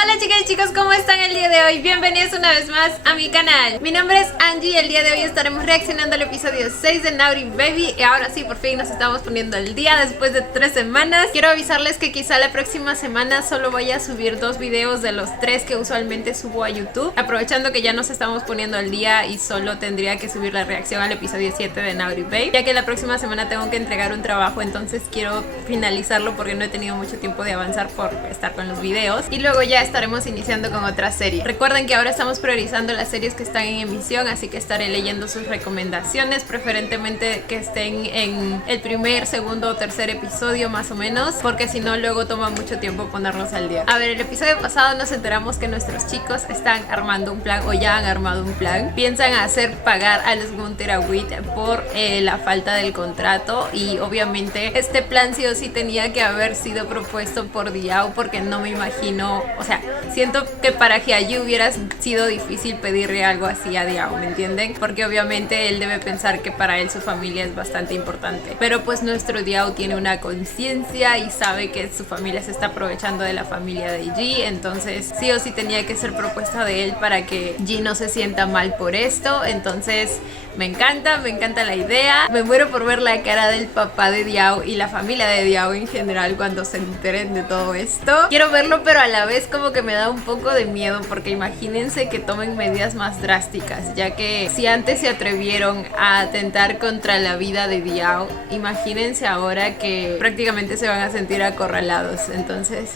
Hola chicas y chicos, ¿cómo están el día de hoy? Bienvenidos una vez más a mi canal. Mi nombre es Angie y el día de hoy estaremos reaccionando al episodio 6 de Naughty Baby. Y ahora sí, por fin nos estamos poniendo al día después de 3 semanas. Quiero avisarles que quizá la próxima semana solo voy a subir 2 videos de los 3 que usualmente subo a YouTube, aprovechando que ya nos estamos poniendo al día y solo tendría que subir la reacción al episodio 7 de Naughty Baby, ya que la próxima semana tengo que entregar un trabajo, entonces quiero finalizarlo porque no he tenido mucho tiempo de avanzar por estar con los videos. Y luego ya estaremos iniciando con otra serie. Recuerden que ahora estamos priorizando las series que están en emisión, así que estaré leyendo sus recomendaciones, preferentemente que estén en el primer, segundo o tercer episodio más o menos, porque si no luego toma mucho tiempo ponerlos al día. A ver, el episodio pasado nos enteramos que nuestros chicos están armando un plan, o ya han armado un plan. Piensan hacer pagar a los Gunterawit por la falta del contrato, y obviamente este plan sí o sí tenía que haber sido propuesto por Diao, porque no me imagino, o sea, siento que para Hyeju hubiera sido difícil pedirle algo así a Diao, ¿me entienden? Porque obviamente él debe pensar que para él su familia es bastante importante, pero pues nuestro Diao tiene una conciencia y sabe que su familia se está aprovechando de la familia de Ji, entonces sí o sí tenía que ser propuesta de él para que Ji no se sienta mal por esto. Entonces me encanta la idea. Me muero por ver la cara del papá de Diao y la familia de Diao en general cuando se enteren de todo esto. Quiero verlo, pero a la vez como que me da un poco de miedo, porque imagínense que tomen medidas más drásticas, ya que si antes se atrevieron a atentar contra la vida de Diao, imagínense ahora que prácticamente se van a sentir acorralados. Entonces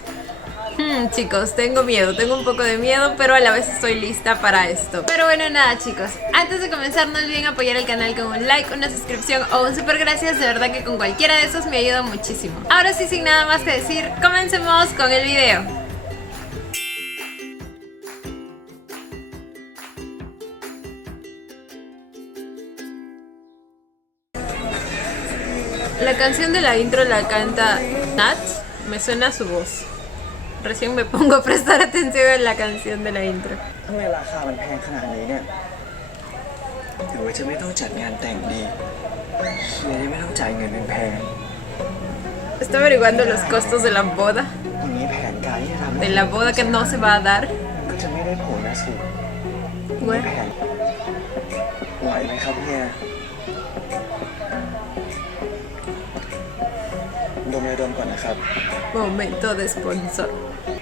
chicos, tengo miedo, tengo un poco de miedo, pero a la vez estoy lista para esto. Pero bueno, nada chicos, antes de comenzar no olviden apoyar el canal con un like, una suscripción o un super gracias. De verdad que con cualquiera de esos me ayuda muchísimo. Ahora sí, sin nada más que decir, comencemos con el video. La canción de la intro la canta Nat. Me suena su voz. Recién me pongo a prestar atención en la canción de la intro. ทำไมราคามันแพงขนาดนี้เนี่ยหรือว่าจะไม่ต้องจัดงานแต่งดีเฮียยังไม่ต้องจ่ายเงินแพง Está averiguando los costos de la boda. อย่างนี้แผนการที่จะทำ De la boda que no se va a dar. ก็จะไม่ได้ผลนะสิ Bueno. แผนไหวไหมครับเฮียดมยาดมก่อนนะครับ Momento de sponsor.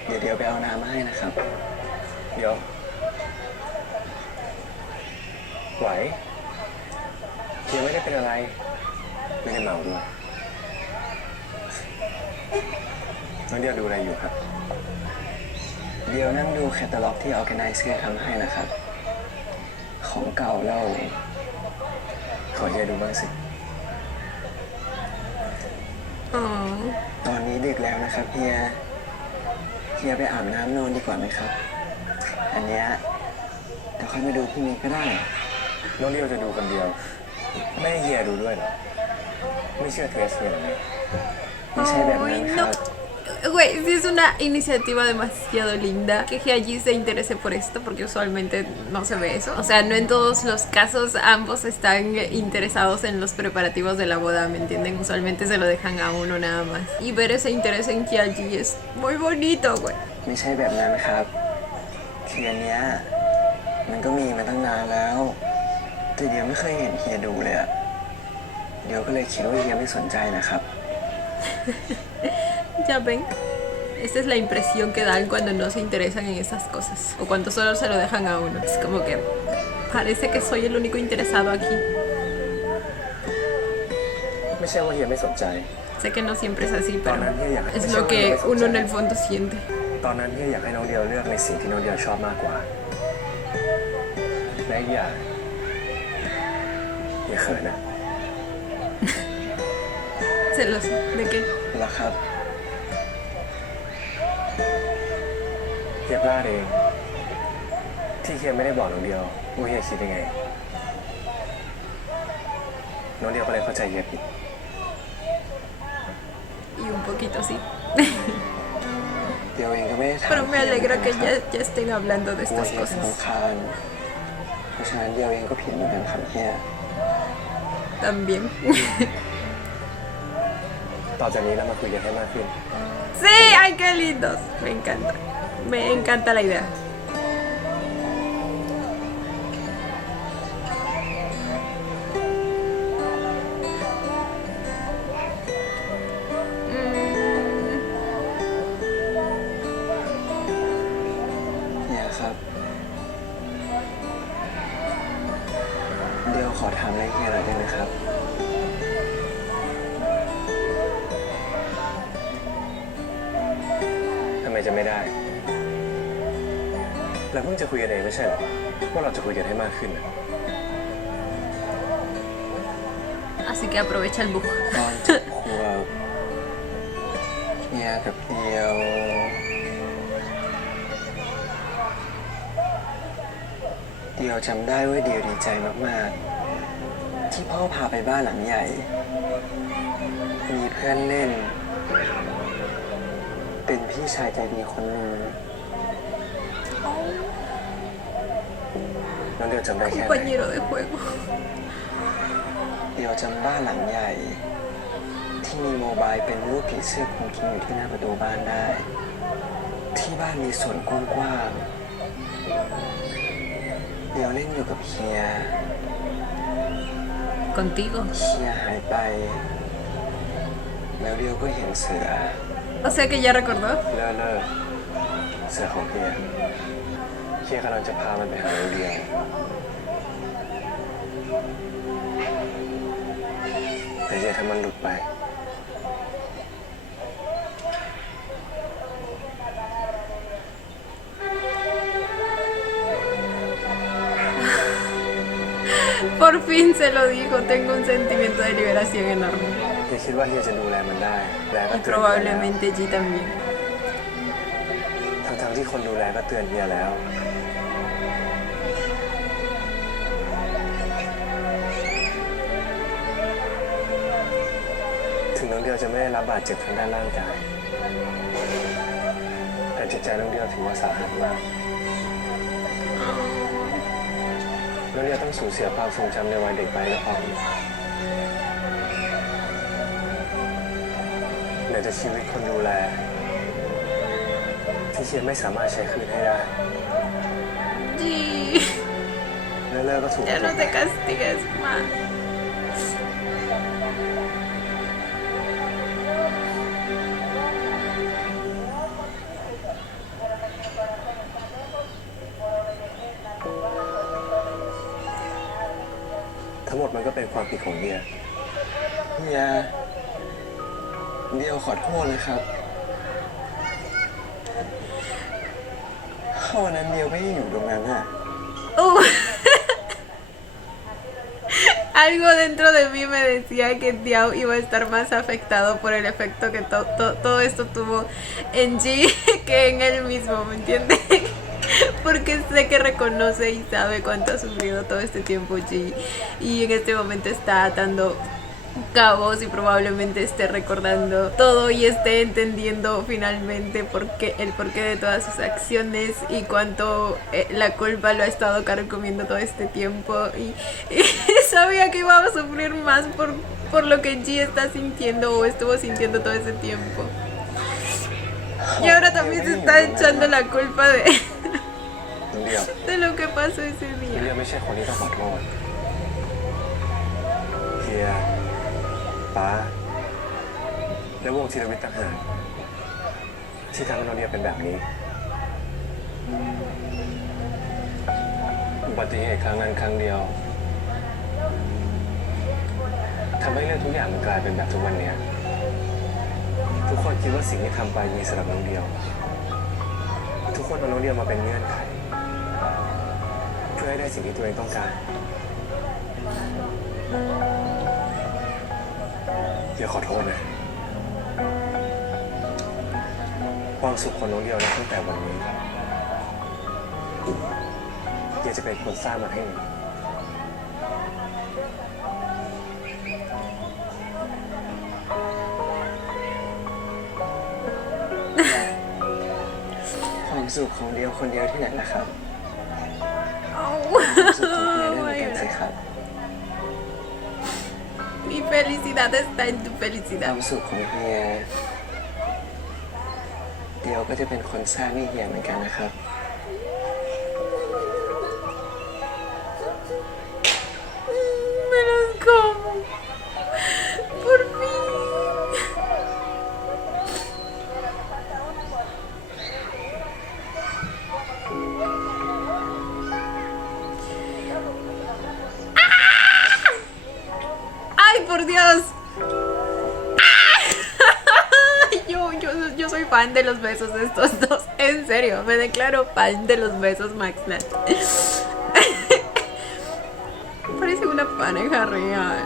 เดี๋ยวไปเอาน้ำมาให้นะครับเดี๋ยวไหวเฮียไม่ได้เป็นอะไรไม่ได้เมาด้วยน้องเดียวดูอะไรอยู่ครับเดี๋ยวนั่งดูแคตตาล็อกที่ออร์แกไนซ์ทำให้นะครับของเก่าเล่าขอเฮียดูบ้างสิ Oh. ตอนนี้ดึกแล้วนะครับเฮียไปอาบน้ำนอนดีกว่าไหมครับอันเนี้ยเดี๋ยวค่อยมาดูพรุ่งนี้ก็ได้น้องเดียวจะดูคนเดียวไม่ให้เฮียดูด้วยเหรอไม่เชื่อเทสเฮียหรอไม่ใช่แบบนั้นครับ Güey, sí es una iniciativa demasiado linda que Hyeji se interese por esto, porque usualmente no se ve eso. O sea, no en todos los casos ambos están interesados en los preparativos de la boda, ¿me entienden? Usualmente se lo dejan a uno nada más. Y ver ese interés en Hyeji es muy bonito, güey. ไม่ใช่แบบนั้นครับคืออันเนี้ยมันก็มีมาตั้งนานแล้วแต่เดียวไม่เคยเห็นเฮียดูเลยอะเดียวก็เลยคิดว่าเฮียไม่สนใจนะครับ Ya ven, esta es la impresión que dan cuando no se interesan en esas cosas, o cuando solo se lo dejan a uno. Es como que parece que soy el único interesado aquí. ไม่ใช่ว่าเฮียไม่สนใจ Sé que no siempre es así, pero es lo que uno en el fondo siente. ตอนนั้นเฮียอยากให้น้องเดียวเลือกในสิ่งที่น้องเดียวชอบมากกว่าและอีกอย่างเฮียเขินนะ Celoso, ¿de qué? เหรอครับเฮียพลาดเองที่เฮียไม่ได้บอกน้องเดียวว่าเฮียคิดยังไงน้องเดียวก็เลยเข้าใจเฮียผิด Y un poquito sí. เดียวเองก็ไม่ได้ถาม Pero me alegra que ya estén hablando de ว่า estas เฮียเป็น cosas. คานเพราะฉะนั้นเดียวเองก็ผิดเหมือนกันครับเฮีย También. ต่อจากนี้เรามาคุยกันให้มากขึ้น Sí, ay, qué lindos. Me encanta. Me encanta la idea.เนี่ยครับ เดี๋ยวขอถามอะไรเฮียหน่อยได้ไหมครับ ทำไมจะไม่ได้ เราเพิ่งจะคุยกันเองไม่ใช่เหรอว่าเราจะคุยกันให้มากขึ้นน่ะ Así que aprovecha el bug. ตอนเจ็ดขวบเฮียกับเดียวจำได้ว่าเดียวดีใจมากๆ ที่พ่อพาไปบ้านหลังใหญ่ มีเพื่อนเล่น เป็นพี่ชายใจดีคนหนึ่ง น้องเดียวจำได้แค่ไหน Compañero de juego. เดียวจำบ้านหลังใหญ่ ที่มีโมบายเป็นรูปผีเสื้อคงกินอยู่ที่หน้าประตูบ้านได้ ที่บ้านมีสวนกว้างๆเดียวเล่นอยู่กับเฮีย Contigo. เฮียหายไป แล้วเดียวก็เห็นเสือ O sea que ya recordó. เลิกเสือของเฮียกำลังจะพามันไปหาน้องเดียวแต่อย่าทำมันหลุดไป Por fin se lo dijo. Tengo un sentimiento de liberación enorme. เฮียคิดว่าเฮียจะดูแลมันได้แล้วก็ Y เตือนเฮียแล้ว probablemente G también. ทั้งที่คนดูแลก็เตือนเฮียแล้ว ถึงน้องเดียวจะไม่ได้รับบาดเจ็บทางด้านร่างกาย แต่จิตใจน้องเดียวถือว่าสาหัสมาก น้องเดียวต้องสูญเสียความทรงจำในวัยเด็กไปก็พออีกไหนจะชีวิตคนดูแล ที่เชียร์ไม่สามารถใช้คืนให้ได้ G. แล้วเลิกก็ถูก Ya no te castigues más. ทั้งหมดมันก็เป็นความผิดของเฮีย เฮียเดียวขอโทษนะครับถ้าวันนั้นเดียวไม่ได้อยู่ตรงนั้นอะ Algo dentro de mí me decía que Diao iba a estar más afectado por el efecto que todo esto tuvo en G que en él mismo, ¿me entienden? Porque sé que reconoce y sabe cuánto ha sufrido todo este tiempo G y en este momento está atando cabos y probablemente esté recordando todo y esté entendiendo finalmente el porqué de todas sus acciones y cuánto la culpa lo ha estado carcomiendo todo este tiempo y sabía que iba a sufrir más por lo que G está sintiendo o estuvo sintiendo todo ese tiempo y ahora también se está echando la culpa น้องเดียว de lo que pasó ese น้อง día. เดียวไม่ใช่คนที่ต้องขอโทษเฮียป้าและวงธีรวิทย์ต่างหากที่ทำให้น้องเดียวเป็นแบบนี้ อุบัติเหตุครั้งนั้นครั้งเดียวทำให้เรื่องทุกอย่างมันกลายเป็นแบบทุกวันนี้ทุกคนคิดว่าสิ่งที่ทำไปมีสำหรับน้องเดียว ทุกคนเอาน้องเดียวมาเป็นเงื่อนไขเพื่อให้ได้สิ่งที่ตัวเองต้องการเดี๋ยวขอโทษนะความสุขของน้องเดียวนะตั้งแต่วันนี้เดี๋ยวจะเป็นคนสร้างมันให้เอง ความสุขของเดียวคนเดียวที่ไหนล่ะครับ Oh, ความสุขของเฮียได้เหมือนกันสิครับ Mi felicidad está en tu ควา felicidad. มสุขของเฮีย เดี๋ยวก็จะเป็นคนสร้างหนี่เฮียเหมือนกันนะครับ Me los como. Por fin. ¡Ay, por Dios! Yo soy fan de los besos de estos dos. En serio, me declaro fan de los besos, Maxnet. Parece una pareja real.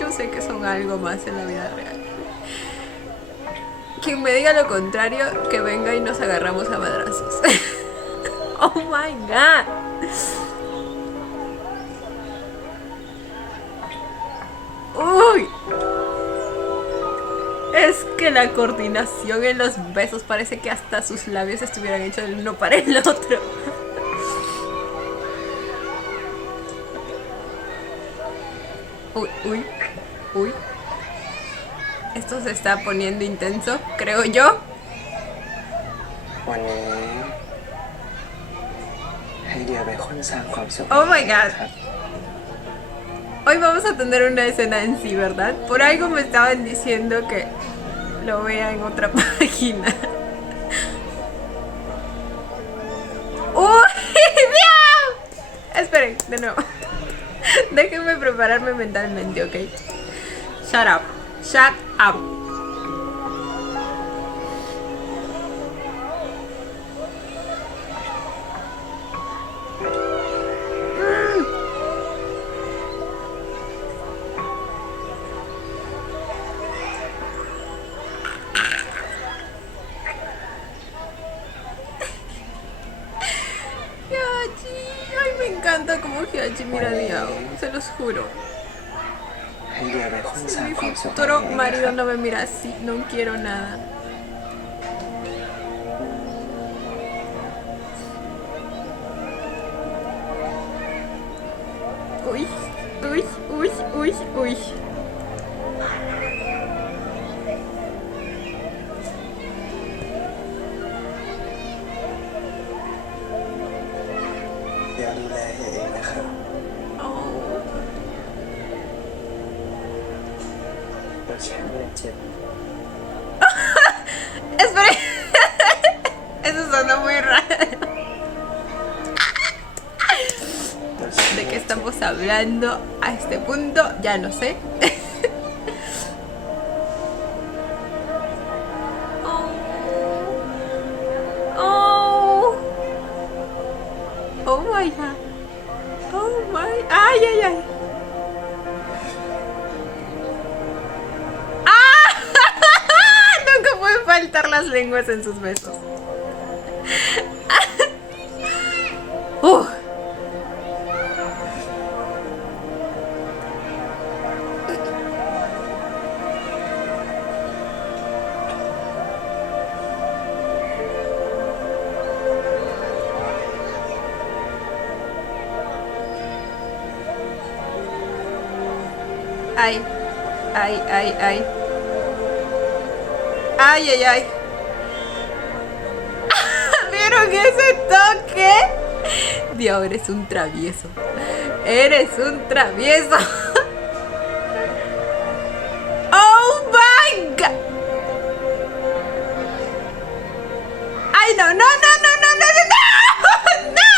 Yo sé que son algo más en la vida real. Quien me diga lo contrario, que venga y nos agarramos a madrazos. Oh my god. Uy. Es que la coordinación en los besos parece que hasta sus labios estuvieran hechos el uno para el otro. Uy, uy, uy. Esto se está poniendo intenso, creo yo. วันนี้ให้เดียเป็นคนสร้างความสุข Oh my god. ครับ Hoy vamos a tener una escena en sí, ¿verdad? Por algo me estaban diciendo que lo vea en otra página. ¡Uy! ¡Dios! Esperen, de nuevo. Déjenme prepararme mentalmente, ¿ok? Shut up. Shut up. Hyachi, ay, me encanta como Hyachi mira a Diao, se los juro. ให้เดียเป็นคนสร้าง Mi ความสุข futuro ให้ marido นะครับ no me mira así, no quiero nada. Uy, uy, uy, uy, uy. Dio ดูแลเองนะครับ Oh. เราแชร์ไม่ได้เจ็บ Espera. Eso suena muy raro. ¿De qué estamos hablando a este punto? Ya no sé. Oh. Oh. Oh my god. Oh my. Ay, ay, ay. ¡Ah! Nunca pueden faltar las lenguas en sus besos. Ay, ay, ay, ay. Ay, ay, ay. ¿Vieron ese toque? Dios, eres un travieso. Eres un travieso. Oh my god. Ay, no, no, no, no, no, no, no, no. No.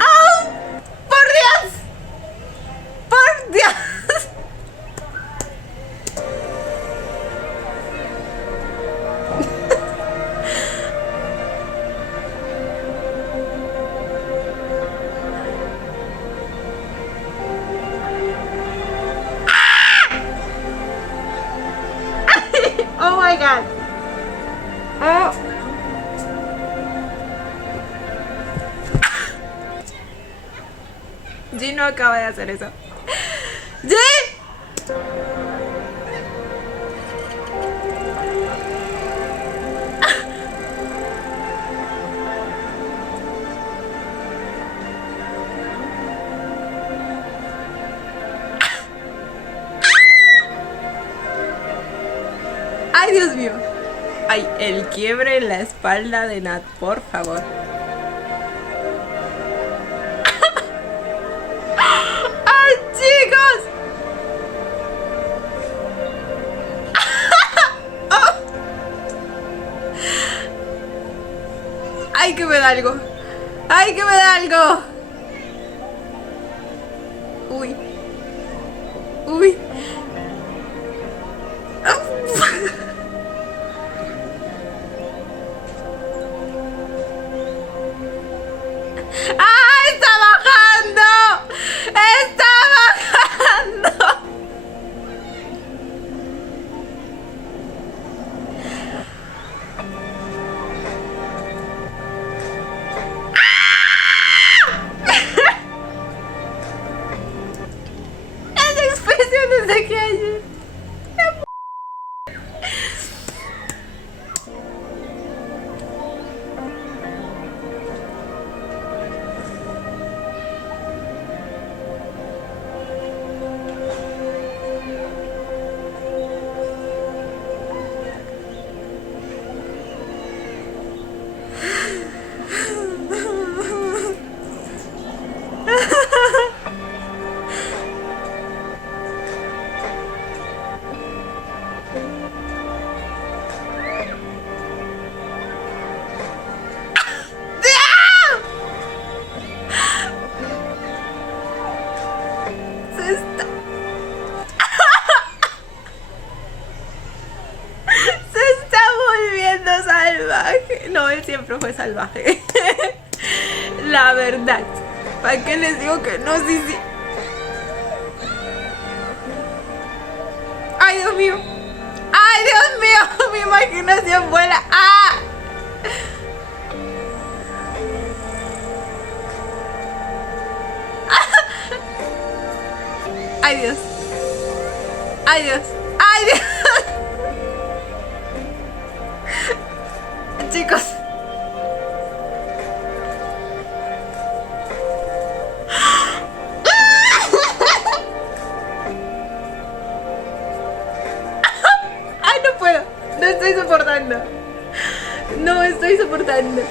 ¡Oh! ¡Por Dios! ¡Por Dios! Oh my god. Oh. G no acaba de hacer eso. ¡G! mío. Ay, el quiebre en la espalda de Nat, por favor. ¡Ay, chicos! ¡Ay, que me da algo! ¡Ay, que me da algo! Uy. Uy. ¡Ah! ¡Está bajando! ¡Está bajando! Las expresiones de que ayer. Se está... Se está volviendo salvaje. No, él siempre fue salvaje. La verdad. ¿Para qué les digo que no? Sí, sí. ¡Ay, Dios mío! ¡Ay, Dios mío! Mi imaginación vuela. ¡Ah! ¡Ay, Dios! ¡Ay, Dios! ¡Ay, Dios! Chicos. ¡Ay, no puedo! No estoy soportando. No estoy soportando.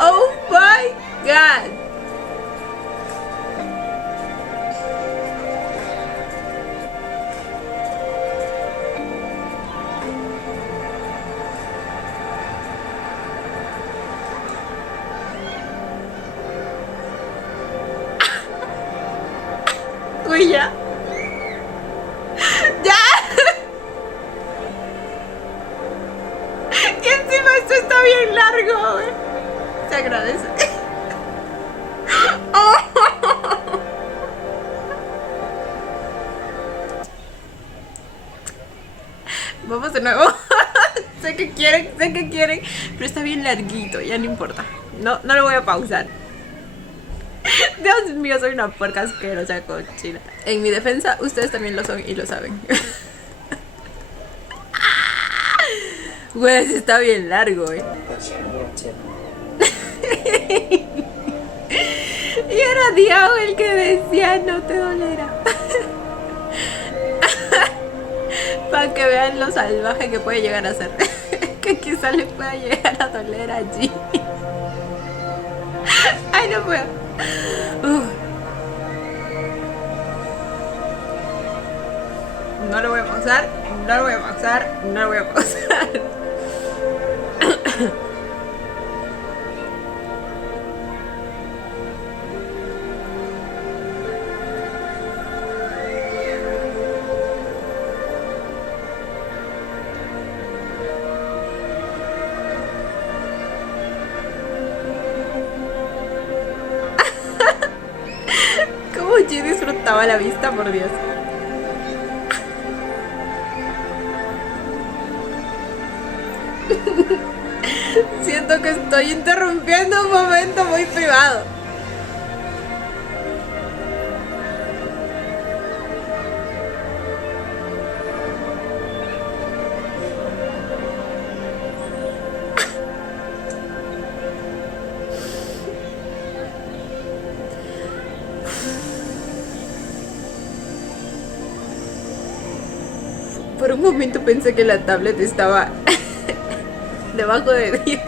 Oh my God. Uy, ya. ¡Ya! Y encima esto está bien largo, güey. Se agradece. Vamos de nuevo. Sé que quieren, pero está bien larguito, ya no importa. No lo voy a pausar. Dios mío, soy una puerca asquerosa cochina. En mi defensa, ustedes también lo son y lo saben. Güey, sí está bien largo, Y era Diao el que decía no te dolerá. Para que vean lo salvaje que puede llegar a ser. Que quizá le pueda llegar a doler allí. Ay, no puedo. No lo voy a pausar, no lo voy a pausar, no lo voy a pausar. Cómo yo disfrutaba la vista, por Dios. Siento que estoy interrumpiendo un momento muy privado. un momento pensé que la tablet estaba debajo de Dios.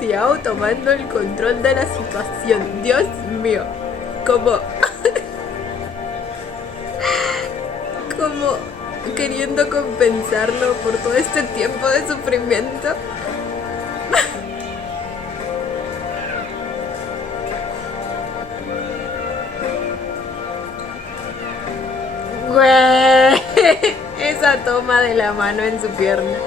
Diao tomando el control de la situación. Dios mío. Como queriendo compensarlo por todo este tiempo de sufrimiento. Güey, esa toma de la mano en su pierna.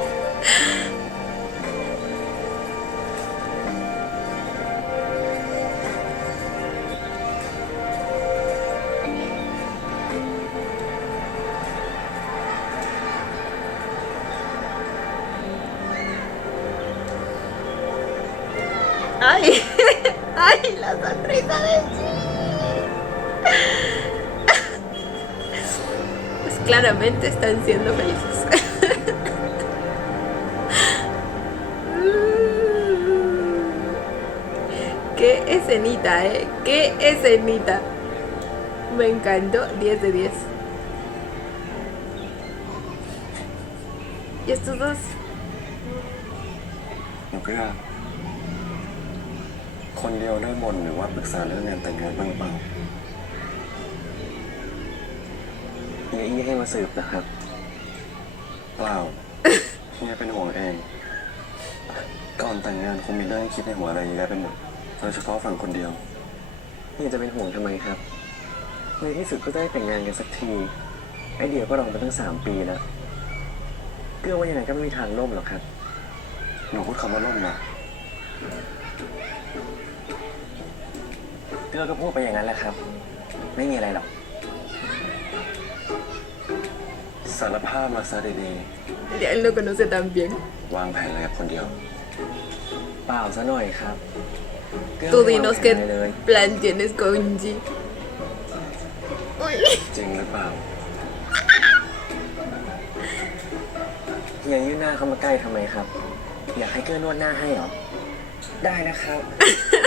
¡Ay! ¡Ay! La sonrisa de Chi. Pues claramente están siendo felices. ¡Qué escenita, ¡Qué escenita! Me encantó, 10 de 10. ¿Y estos dos? หนูเกลือคนเดียวได้บ่นหรือว่าปรึกษาเรื่องงานแต่งงานบ้างเปล่า เฮียอี้ให้มาสืบนะครับ เปล่า เฮียเป็นห่วงเอง ก่อนแต่งงานคงมีเรื่องให้คิดในหัวอะไรเยอะแยะไปหมดโดยเฉพาะฝั่งคนเดียว เฮียจะเป็นห่วงทำไมครับ ในที่สุดก็ได้แต่งงานกันสักที ไอเดียก็รอมาตั้ง3 ปีแล้ว เกื้อว่ายังไงก็ไม่มีทางล่มหรอกครับ หนูพูดคำว่าล่มนะ เกื้อก็พูดไปอย่างนั้นแหละครับ ไม่มีอะไรหรอก สารภาพมาซะดี Ya él lo conoce tan bien. ๆ วางแผนอะไรกับคนเดียว เปล่าซะหน่อยครับ Tú dinos เกื้ qué อไม่วางแผนอะไรเลย plan tienes con G. Uy. จริงหรือเปล่า เฮียยื่นหน้าเข้ามาใกล้ทำไมครับ อยากให้เกื้อนวดหน้าให้เหรอ ได้นะครับ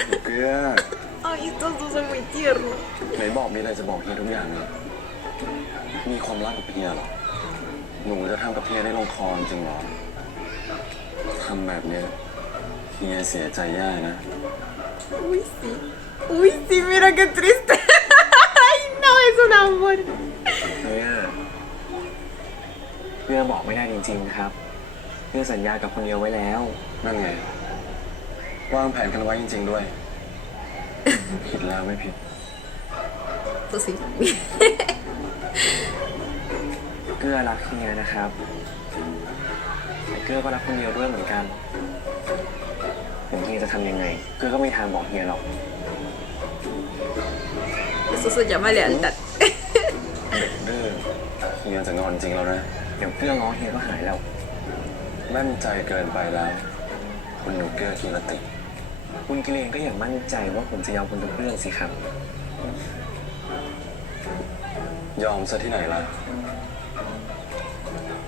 หนูเกลือ Ay, estos dos son muy tiernos. ไหนบอกมีอะไรจะบอกเฮียทุกอย่างเลยมีความรักกับเฮียเหรอ หนูจะทำกับเฮียได้ลงคอจริงเหรอ ทำแบบเนี้ยเฮียเสียใจแย่นะ Uy, sí. Uy, sí, mira qué triste. Ay, no, es un amor. เนี่ยเพื่อบอกไม่ได้จริงๆนะครับเพื่อสัญญากับคนเดียวไว้แล้ว นั่นไง วางแผนกันไว้จริงๆด้วย ผิดแล้วไม่ผิด Tú sí. เกื้อรักเฮียนะครับแต่เกื้อก็รักคนเดียวด้วยเหมือนกันถึงเฮียจะทำยังไง เกื้อก็ไม่มีทางบอกเฮียหรอก Eso se llama lealtad. เด็กดื้อเฮียจะงอนจริงแล้วนะ เดี๋ยวเกื้อง้อเฮียก็หายแล้ว มั่นใจเกินไปแล้ว คุณหนูเกลือกีรติ คุณกิเลนก็อย่ามั่นใจว่าผมจะยอมคุณทุกเรื่องสิครับ ยอมซะที่ไหนล่ะ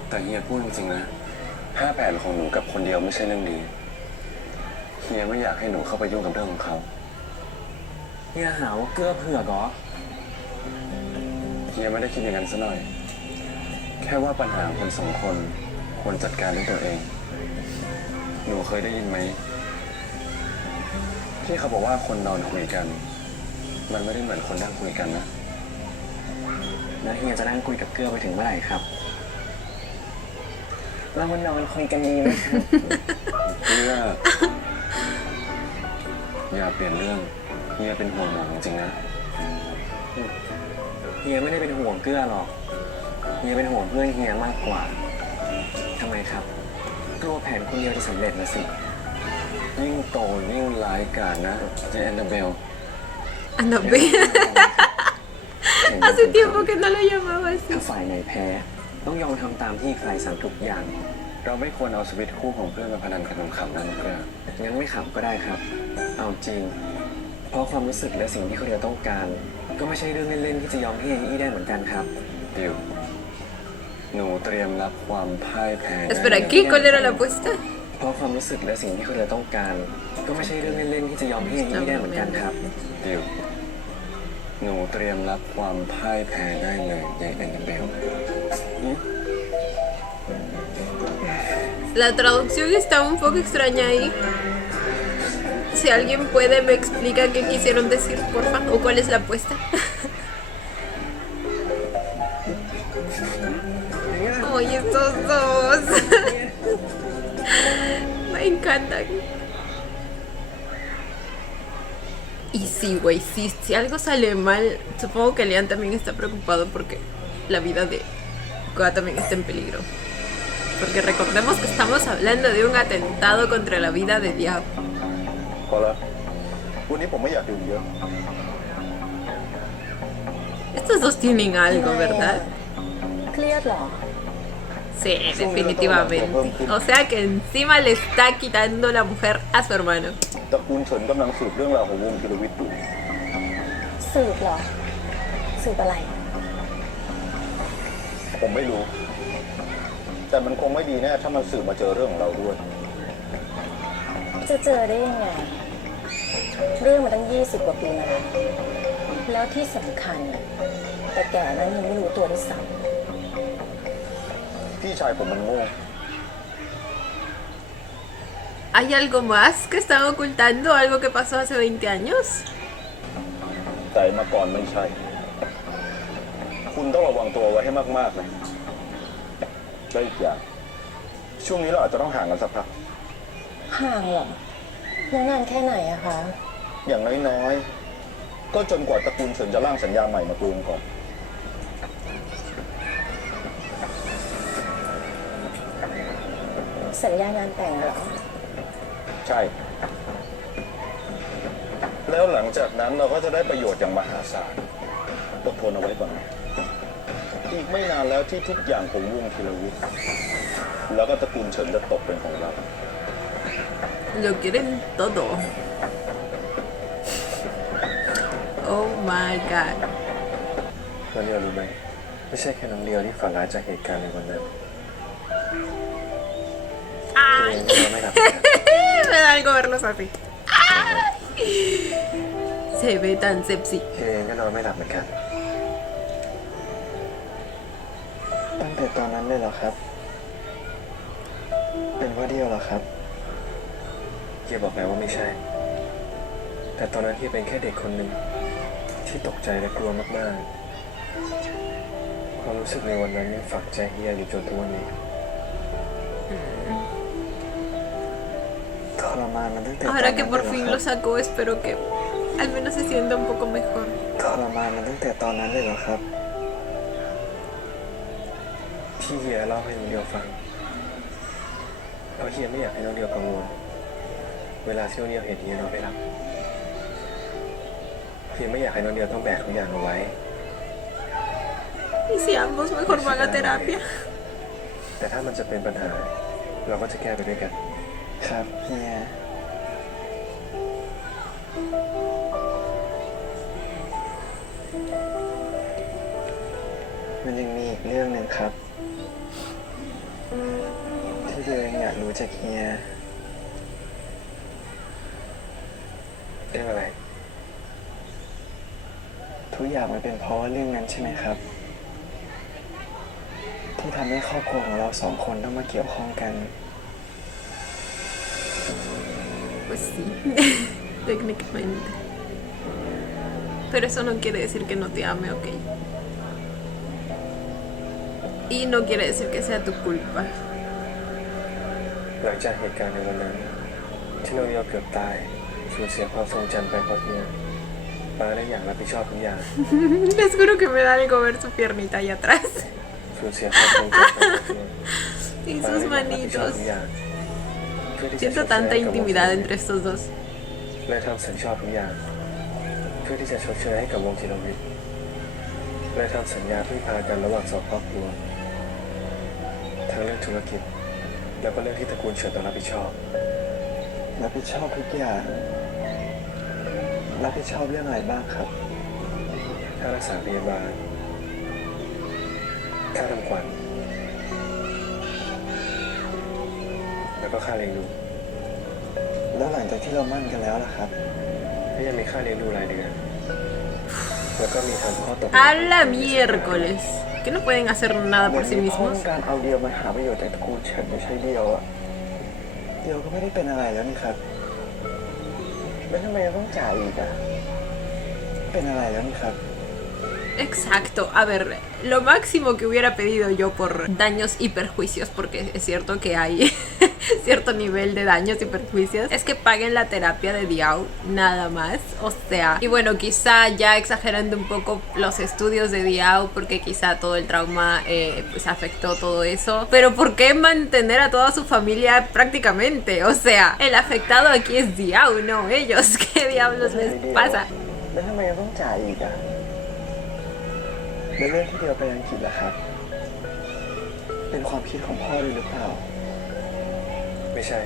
แต่เฮียพูดจริงๆนะ58ของหนูกับคนเดียวไม่ใช่เรื่องดี เฮียไม่อยากให้หนูเข้าไปยุ่งกับเรื่องของเขา เฮียหาว่าเกื้อเผือกเหรอ เฮียไม่ได้คิดอย่างนั้นซะหน่อย แค่ว่าปัญหาคนสองคนควรจัดการด้วยตัวเอง หนูเคยได้ยินไหมที่เขาบอกว่าคนนอนคุยกัน มันไม่ได้เหมือนคนนั่งคุยกันนะ แล้วเฮียจะนั่งคุยกับเกื้อไปถึงเมื่อไหร่ครับ เรามานอนคุยกันดีไหมครับ เพื่ออย่าเปลี่ยนเรื่องเฮียเป็นห่วงหนูจริงๆนะ เฮียไม่ได้เป็นห่วงเกื้อหรอกเฮียเป็นห่วงเพื่อนเฮียมากกว่าทำไมครับกลัวแผนคนเดียวจะสำเร็จนะสิ ยิ่งโตยิ่งร้ายกาจนะเจแอนนาเบล Annabelle. Hace tiempo que no lo llamaba ถ้า así. ฝ่ายไหนแพ้ ต้องยอมทำตามที่ใครสั่งทุกอย่าง เราไม่ควรเอาชีวิตคู่ของเพื่อนมาพนันกันขำๆนั่นเพื่อ งั้นไม่ขำก็ได้ครับ เอาจริง เพราะความรู้สึกและสิ่งที่คนเดียวต้องการ ก็ไม่ใช่เรื่องเล่นๆที่จะยอมให้อี้ได้เหมือนกันครับ ดิวหนูเตรียมรับความพ่ายแพ้ได้ Espera, ¿qué? ¿Cuál era la apuesta? เพราะความรู้สึกและสิ่งที่คนเดียวต้องการ ก็ไม่ใช่เรื่องเล่นๆที่จะยอมให้อี้ได้เหมือนกันครับ ดิวหนูเตรียมรับความพ่ายแพ้ได้เลยยายแอนนาเบล La traducción está un poco extraña ahí. Si alguien puede, me explica qué quisieron decir, porfa, o cuál es la apuesta. Oye, estos dos. Me encantan. Y sí, güey, sí, si algo sale mal, supongo que Liam también está preocupado porque la vida de Goa también está en peligro. Porque recordemos que estamos hablando de un atentado contra la vida de Diao. พอแล้ววันนี้ผมไม่อยากดื่มเยอะ Estos dos tienen algo, ¿verdad? เครียดเหรอ Sí, definitivamente. O sea que encima le está quitando la mujer a su hermano. ตระกูลเฉินกำลังสืบเรื่องราวของวงธีรวิทย์อยู่ สืบเหรอ สืบอะไร ผมไม่รู้ แต่มันคงไม่ดีแน่ถ้ามันสืบมาเจอเรื่องของเราด้วย จะเจอได้ยังไง เรื่องมันตั้ง20 กว่าปีมาแล้ว แล้วที่สำคัญน่ะแต่แก่นั้นยังไม่รู้ตัวด้วยซ้ พี่ชายผมมันโง่ ¿Hay algo más que están ocultando? ¿Algo que pasó hace 20 años? แต่เมื่อก่อนไม่ใช่ คุณต้องระวังตัวไว้ให้มากๆนะและอีกอย่างช่วงนี้เราอาจจะต้องห่างกันสักพัก ำห่างเหรอแล้วนานแค่ไหนอะคะ อย่างน้อยๆก็จนกว่าตระกูลเฉินจะร่างสัญญาใหม่มาคุยกันก่อน สัญญางานแต่งเหรอ ใช่ แล้วหลังจากนั้นเราก็จะได้ประโยชน์อย่างมหาศาลอดทนเอาไว้ก่อนนะอีกไม่นานแล้วที่ทุกอย่างของวงธีรวิทย์แล้วก็ตระกูลเฉินจะตกเป็นของเรา Lo quieren todo. Oh my god. น้องเดียวรู้ไหมไม่ใช่แค่น้องเดียวที่ฝันร้ายจากเหตุการณ์ในวันนั้น Ay. เองก็ไม่หลับ Me da algo verlos así. Ay. Se ve tan sepsi. เองก็นอนไม่หลับเหมือนกัน ตั้งแต่ตอนนั้นเลยเหรอครับ เป็นเพราะเดียวเหรอครับ เฮียบอกแล้วว่าไม่ใช่ แต่ตอนนั้นเฮียเป็นแค่เด็กคนหนึ่งที่ตกใจและกลัวมากๆ ความรู้สึกในวันนั้นยังฝังใจเฮียอยู่จนทุกวันนี้ ทรมานมันตั้งแต่ตอน Ahora นั้น que เลย por เหรอ fin ค lo รับ sacó, espero que al menos se sienta un poco mejor. ทรมานมันตั้งแต่ตอนนั้นเลยเหรอครับ ที่เฮียเล่าให้น้องเดียวฟังเพราะเฮียไม่อยากให้น้องเดียวกังวลเวลาที่น้องเดียวเห็นเฮียนอนไม่หลับเฮียไม่อยากให้น้องเดียวต้องแบกทุกอย่างเอาไว้ Y si ambos mejor van a terapia. แต่ถ้ามันจะเป็นปัญหา เราก็จะแก้ไปด้วยกัน ครับเฮีย มันยังมีอีกเรื่องหนึ่งครับ ที่เดียวยังอยากรู้จากเฮีย เรื่องอะไร ทุกอย่างมันเป็นเพราะว่าเรื่องนั้นใช่ไหมครับ ที่ทำให้ครอบครัวของเราสองคนต้องมาเกี่ยวข้องกัน Pues sí, técnicamente. Pero eso no quiere decir que no te ame, ¿ok? Y no quiere decir que sea tu culpa. หลังจากเหตุการณ์ในวันนั้นที่น้องเดียวเกือบตายสูญเสียความทรงจำไปเพราะเฮียป้าได้อย่างรับผิดชอบทุกอย่าง Les juro que me da algo ver su piernita ahí atrás สูญเสียความทรงจำไปเพราะเฮีย y ป้า sus ได้อย่างรับผิดชอบ manitos. ทุกอย่างเพื่อที่จะ Siento tanta intimidad entre estos dos. และทำสัญชอบทุกอย่างเพื่อที่จะชดเชยให้กับวงจิรวิทย์และทำสัญญาพึ่งพากันระหว่างสองครอบครัวทั้งเรื่องธุรกิจแล้วก็เรื่องที่ตระกูลเฉินต้องรับผิดชอบ รับผิดชอบทุกอย่าง รับผิดชอบเรื่องอะไรบ้างครับ ค่ารักษาพยาบาลค่าทำขวัญแล้วก็ค่าเลี้ยงดู แล้วหลังจากที่เรามั่นกันแล้วล่ะครับ ก็ยังมีค่าเลี้ยงดูรายเดือนแล้วก็มีทำข้อตกลง A la miércoles. Que no pueden hacer nada เหมือ por น sí มีข้อ mismos. การเอาเดียวมาหาประโยชน์จากตระกูลเฉินไม่ใช่เดียวอะเดียวก็ไม่ได้เป็นอะไรแล้วนี่ครับแล้วทำไมต้องจ่ายอีกอะเป็นอะไรแล้วนี่ครับ Exacto. A ver, lo máximo que hubiera pedido yo por daños y perjuicios, porque es cierto que hay cierto nivel de daños y perjuicios, es que paguen la terapia de Diao, nada más. O sea, y bueno, quizá ya exagerando un poco los estudios de Diao, porque quizá todo el trauma pues afectó todo eso. Pero ¿por qué mantener a toda su familia prácticamente? O sea, el afectado aquí es Diao, no ellos. ¿Qué diablos les pasa? แล้วทำไมต้องจ่ายอีกอะแล้วเรื่องที่เดียวไปอังกฤษล่ะครับ เป็นความคิดของพ่อด้วยหรือเปล่า ไม่ใช่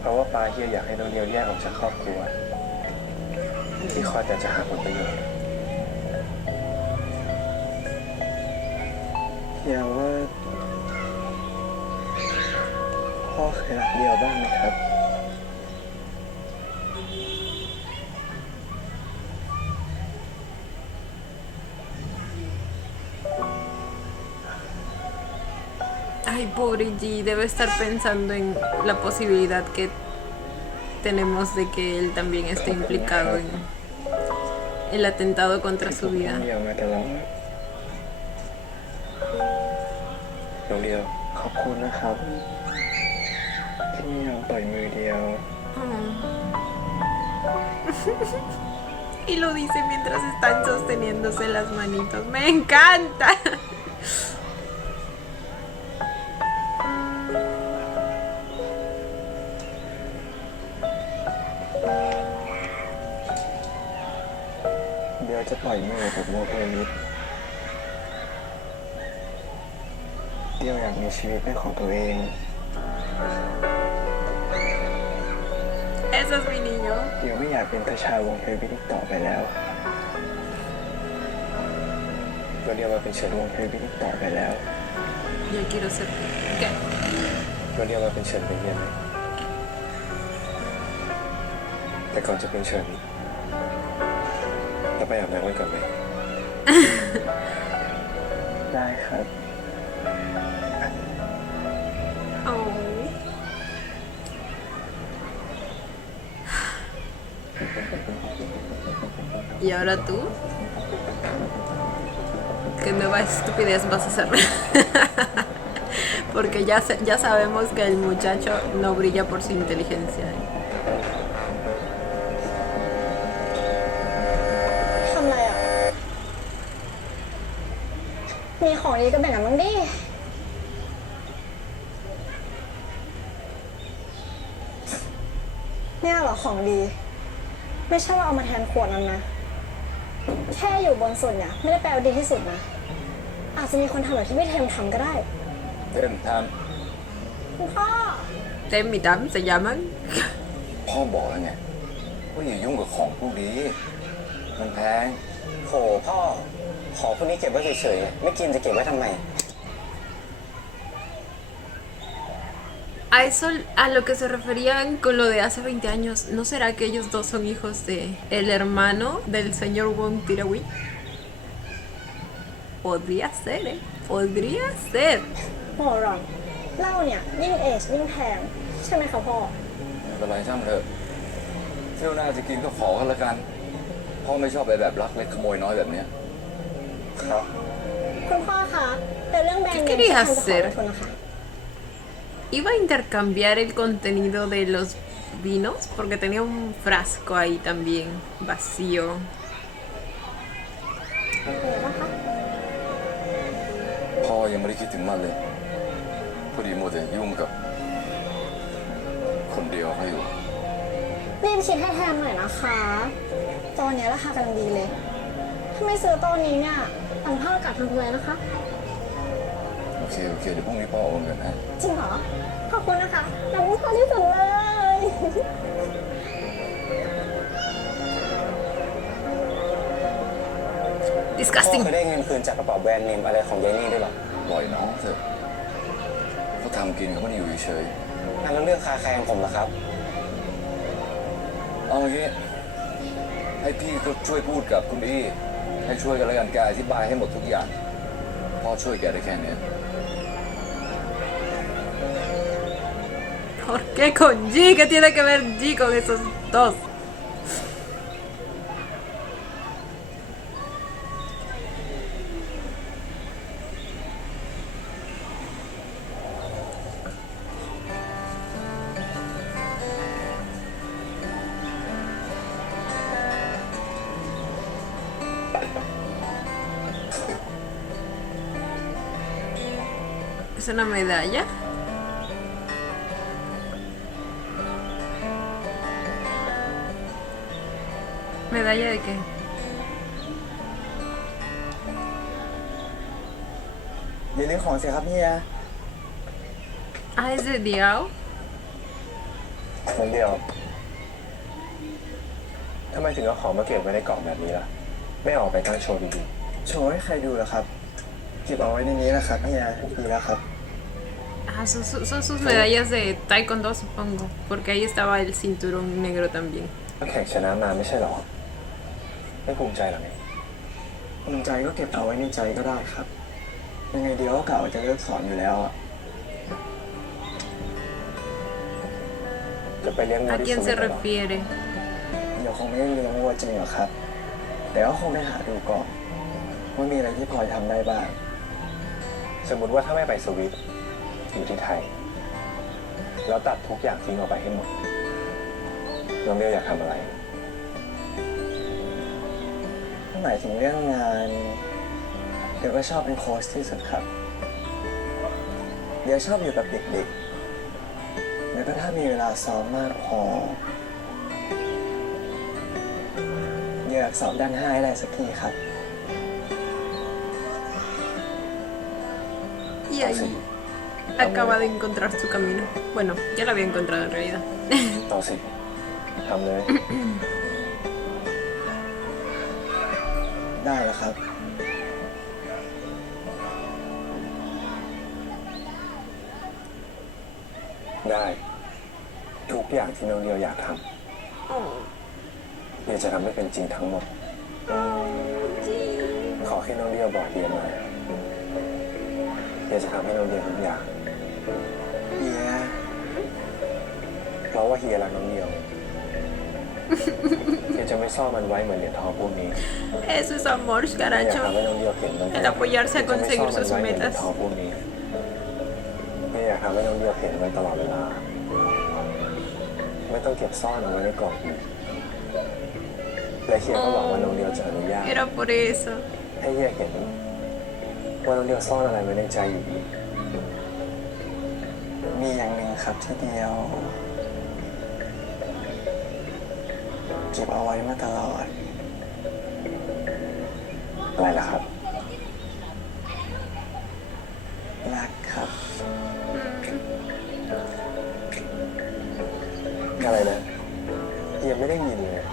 เพราะว่าป้าเฮียอยากให้น้องเดียวแยกออกจากครอบครัวที่คอยแต่จะหาผลประโยชน์ เดียวว่าพ่อเคยรักเดียวบ้างไหมครับ Ay, pobre G, debe estar pensando en la posibilidad que tenemos de que él también esté implicado en el atentado contra su vida. เดียวมาตลอด น้องเดียว ขอบคุณนะครับ ที่ไม่ยอมปล่อยมือเดียว Y lo dice mientras están sosteniéndose las manitos. ¡Me encanta!เดียวจะปล่อยมือจากโมเดลิสเดียวอยากมีชีวิตเป็นของตัวเอง Eso es mi niño. เดียวไม่อยากเป็นทชาวงเทวิตต่อไปแล้ว น้องเดียวมาเป็นเฉิน วงเทวิตต่อไปแล้ว Yo quiero ser... ¿Qué? น้องเดียวมาเป็นเฉินเป็นเมียไหมแต่ก่อนจะเป็นเฉินเราไปอาบน้ำกันก่อนไหม ได้ครับ Oh. ¿Y ahora tú? ¿Qué nueva estupidez vas a hacer? Porque ya sabemos que el muchacho no brilla por su inteligencia. ทำอะไรอ่ะ มีของดีก็แบ่งกันบ้างดิ เนี่ยเหรอของดี ไม่ใช่ว่าเอามาแทนขวดนั้นนะ แค่อยู่บนสุดเนี่ยไม่ได้แปลว่าดีที่สุดนะ อาจจะมีคนทำแบบที่พี่เทมทำก็ได้ เริ่มท คุณพ่อ Tem y Tam se llaman. ำพ่อบอกแล้วไงว่าอย่ายุ่งกับของพวกนี้มันแพง โหพ่อ ของพวกนี้เก็บไว้เฉยๆ ไม่กินจะเก็บไว้ทำไม A eso a lo que se referían con lo de hace 20 años, ¿no será que ellos dos son hijos de el hermano del señor Wong Tirawi? Podría ser, ¿eh? Podría ser. หัวร้อนเหล้าเนี่ยยิ่งเอจยิ่งแพงใช่ไหมคะพ่อ ไม่เป็นไรช่างเถอะเที่ยวหน้าจะกินก็ขอกันละกัน พ่อไม่ชอบไปแบบลักเล็กขโมยน้อยแบบเนี้ย คุณพ่อคะแต่เรื่องแบรนด์เนม ¿Qué querías ฉันจะขอ hacer? ลงทุนนะคะ iba a intercambiar el contenido de los vinos porque tenía un frasco ahí también vacío. พ่อยังไม่ได้คิดถึงมันเลยพอดีมัวแต่ยุ่งกับคนเดียวเขาอยู่ รีบคิดให้แทนหน่อยนะคะตัวเนี้ยราคากำลังดีเลย ถ้าไม่ซื้อตัวนี้เนี่ยต่างภาพอากาศทำเลยนะคะ โอเคโอเคเดี๋ยวพรุ่งนี้พ่อโอนเงินให้ จริงเหรอ ขอบคุณนะคะน้ำมุกพอที่สุดเลย พ่อ disgusting เคยได้เงินคืนจากกระเป๋าแบรนด์เนมอะไรของยายนี่ด้วยเหรอ ปล่อยน้องเถอะเขาทำกินเขาไม่ได้อยู่เฉย นั่นแล้วเรื่องคาแคร์ของผมล่ะครับ ๆเอาอย่างงี้ให้พี่ก็ช่วยพูดกับคุณอี้ให้ช่วยกันแล้วกันแกอธิบายให้หมดทุกอย่างพ่อช่วยแกได้แค่เนี้ย ¿Por qué con G? ¿Qué tiene que ver G con esos dos? ¿Es una medalla? ¿Medalla de qué?อย่าลืมของเสียครับเฮีย Ah, es de Diao. น้องเดียวทำไมถึงเอาของมาเก็บไว้ในกล่องแบบนี้ล่ะ ไม่ออกไปตั้งโชว์ดี โชว์ให้ใครดูเหรอครับ เก็บเอาไว้ในนี้นะครับเฮียดีแล้วครับ Ah, son sus medallas de taekwondo, supongo. Porque ahí estaba el cinturón negro también. ๆก็แข่งชนะมาไม่ใช่หรอ ไม่ภูมิใจหรอไง ภูมิใจก็เก็บเอาไว้ในใจก็ได้ครับ ยังไงเดี๋ยวก็กล่าวว่าจะเลิกสอนอยู่แล้วอะ จะไปเลี้ยงวัว ¿A ที่ quién สุ se รินทร์เหรอ refiere? เดี๋ยวคงไม่ได้เลี้ยงวัวจริงหรอกครับ แต่ก็คงไปหาดูก่อนว่ามีอะไรที่พอจะทำได้บ้าง สมมติว่าถ้าไม่ไปสวิตอยู่ที่ไทย แล้วตัดทุกอย่างทิ้งออกไปให้หมด น้องเดียวอยากทำอะไร หมายถึงเรื่องงาน เดี๋ยวก็ชอบเป็นโค้ชที่สุดครับ เดี๋ยวชอบอยู่กับเด็กๆ แล้วก็ถ้ามีเวลาซ้อมมากพอ เดี๋ยวอยากสอบด้าน5ให้ได้สักทีครับ Y ahí acaba de encontrar su camino. Bueno, ya lo había encontrado en realidad. เอาสิทำเลย ได้แล้วครับ ได้ ทุกอย่างที่น้องเดียวอยากทำเดียวจะทำให้เป็นจริงทั้งหมด ขอแค่น้องเดียวบอกเดียมาเดียวจะทำให้น้องเดียวทุกอย่าง เฮีย เพราะว่าเฮียรักน้องเดียว เฮียจะไม่ซ่อนมันไว้เหมือนเหรียญทองพวกนี้ Eso es amor, เฮียอยากทำ caracho. ให้น้องเดียวเห็นตั้งแต่ El apoyarse a conseguir sus เหรียญ metas. ทองพวกนี้เฮียอยากทำให้น้องเดียวเห็นมันตลอดเวลา ไม่ต้องเก็บซ่อนเอาไว้ในกล่องอีกและเฮียก็หวังว่าน้องเดียวจะอนุญาต Era por eso. ให้เฮียเห็นว่าน้องเดียวซ่อนอะไรไว้ในใจอยู่ดี มีอย่างหนึ่งครับที่เดียว เก็บเอาไว้มาตลอด อะไรล่ะครับ รักครับ อะไรนะเฮียไม่ได้ยินเลย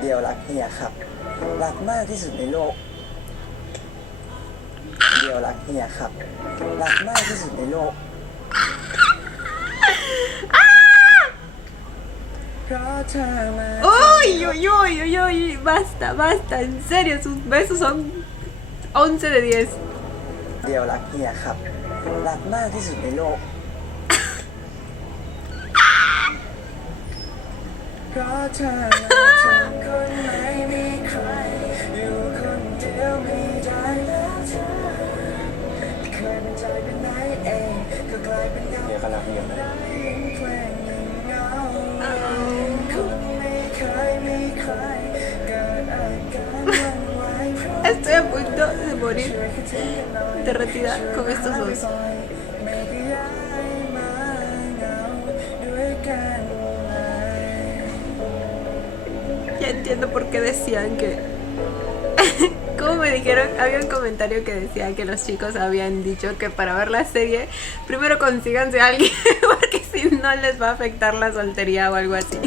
เดียวรักเฮียครับ รักมากที่สุดในโลก เดียวรักเฮียครับ รักมากที่สุดในโลก Uy, uy, uy, uy, uy, basta, basta, en serio, sus besos son 11 de 10. เดียวรักเฮียครับ รักมากที่สุดในโลก เพราะเธอคนไม่มีใคร อยู่คนเดียวไม่ได้แล้วเธอเค เฮียก็รักเฮียนะ Estoy a punto de morir derretida con estos dos. Ya entiendo por qué decían que... Como me dijeron, había un comentario que decía que los chicos habían dicho que para ver la serie primero consíganse a alguien porque si no les va a afectar la soltería o algo así.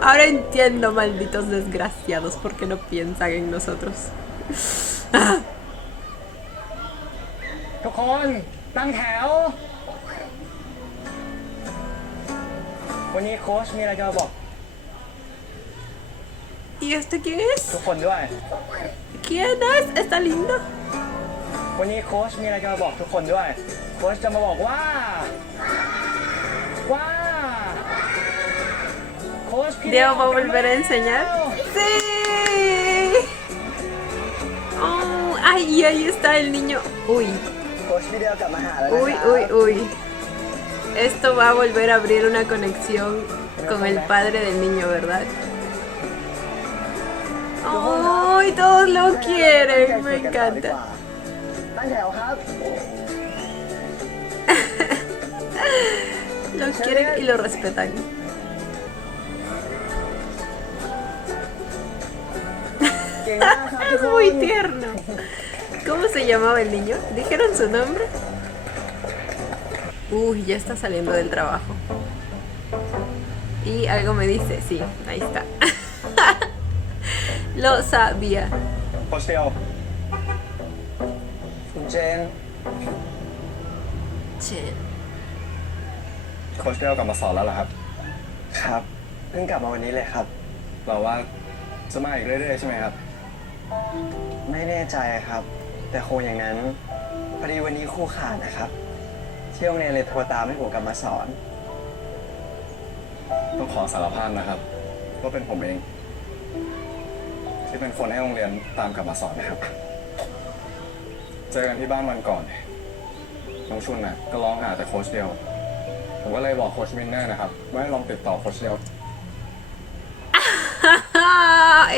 Ahora entiendo, malditos desgraciados, por qué no piensan en nosotros. ทุกคนตั้งแถว วันนี้โค้ชมีอะไรจะมาบอก ¿Y este quién es? ทุกคนด้วย ¿Quién es? ¿Está lindo? วันนี้โค้ชมีอะไรจะมาบอกทุกคนด้วย โค้ชจะมาบอกว่าโค้ชพี่ ¿Diego va a volver a enseñar? ¡Sí! Oh, ay, y ahí está el niño. Uy, โค้ชพี่เดียวกลับมาหาแล้วนะ uy, uy, uy. Esto va a volver a abrir una conexión con el padre del niño, ¿verdad? ¡Ay, todos lo quieren! Me encanta. ตั้งแถวครับ Lo quieren y lo respetan. เก่งมากครับทุก Es คน muy tierno. ¿Cómo se llamaba el niño? ¿Dijeron su nombre? Uy, ya está saliendo del trabajo. Y algo me dice, sí, ahí está. Lo sabía. โค้ชเดียว คุณเจน Chen. โค้ชเดียวกลับมาสอนแล้วเหรอครับ ครับเพิ่งกลับมาวันนี้เลยครับ เราว่าจะมาอีกเรื่อยๆใช่ไหมครับ ไม่แน่ใจครับ แต่คงอย่างนั้นพอดีวันนี้ครูขาดนะครับที่โรงเรียนเลยโทรตามให้ผมกลับมาสอน ต้องขอสารภาพนะครับว่าเป็นผมเอง ที่เป็นคนให้โรงเรียนตามกลับมาสอนนะครับ เจอกันที่บ้านวันก่อนน้องชุนน่ะก็ร้องหาแต่โค้ชเดียว ผมก็เลยบอกโค้ชวินเนอร์นะครับว่าให้ลองติดต่อโค้ชเดียว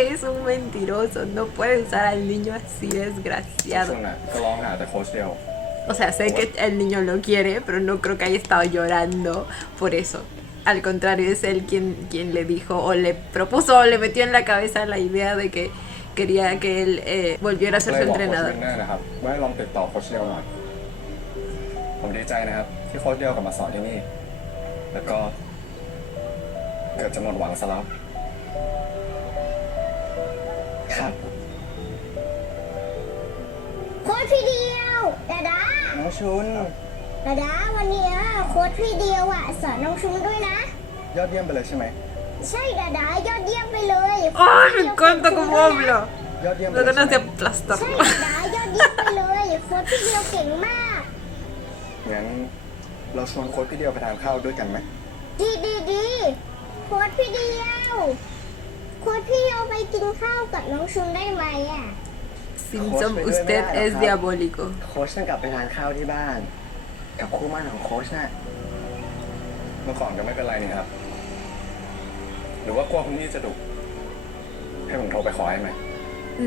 Es un mentiroso. No puede usar al niño así, ชุ desgraciado. นน่ะก็ร้องหาแต่โค้ชเดียว O sea, sé que el niño lo quiere, pero no creo que haya estado llorando por eso. Al contrario, es él quien le dijo o le propuso o le metió en la cabeza la idea de que quería que él volviera a ser เล su ยบอกโค้ช entrenador. วินเนอร์นะครับว่าให้ลองติดต่อโค้ชเดียวหน่อย ผมดีใจนะครับ ที่โค้ชเดียวกลับมาสอนที่นี่ แล้วก็เกิดจะหมดหวังซะแล้ว ครับ โค้ชพี่เดียวดาดา น้องชุน ดาดาวันเนี้ยโค้ชพี่เดียวอ่ะสอนน้องชุนด้วยนะ ยอดเยี่ยมไปเลยใช่ไหม ใช่ดาดายอดเยี่ยมไปเลย ¡Ay, me encanta cómo habla! ยอดเยี่ยมไป Da เลยใช่ ganas ไห de ม aplastarlo. ใช่ดาดายอดเยี่ยมไปเลยโค้ชพี่เดียวเก่งมาก งั้นเราชวนโค้ชพี่เดียวไปทานข้าวด้วยกันไหม ดีโค้ชพี่เดียวโค้ชพี่เดียวไปกินข้าวกับน้องชุนได้ไหมอ่ะ Simpson, usted es diabólico. โค้ชต้องกลับไปทานข้าวที่บ้าน กับคู่หมั่นของโค้ชน่ะ เมื่อก่อนก็ไม่เป็นไรนี่ครับ หรือว่ากลัวคุณพี่จะดุให้ผมโทรไปขอให้ไหม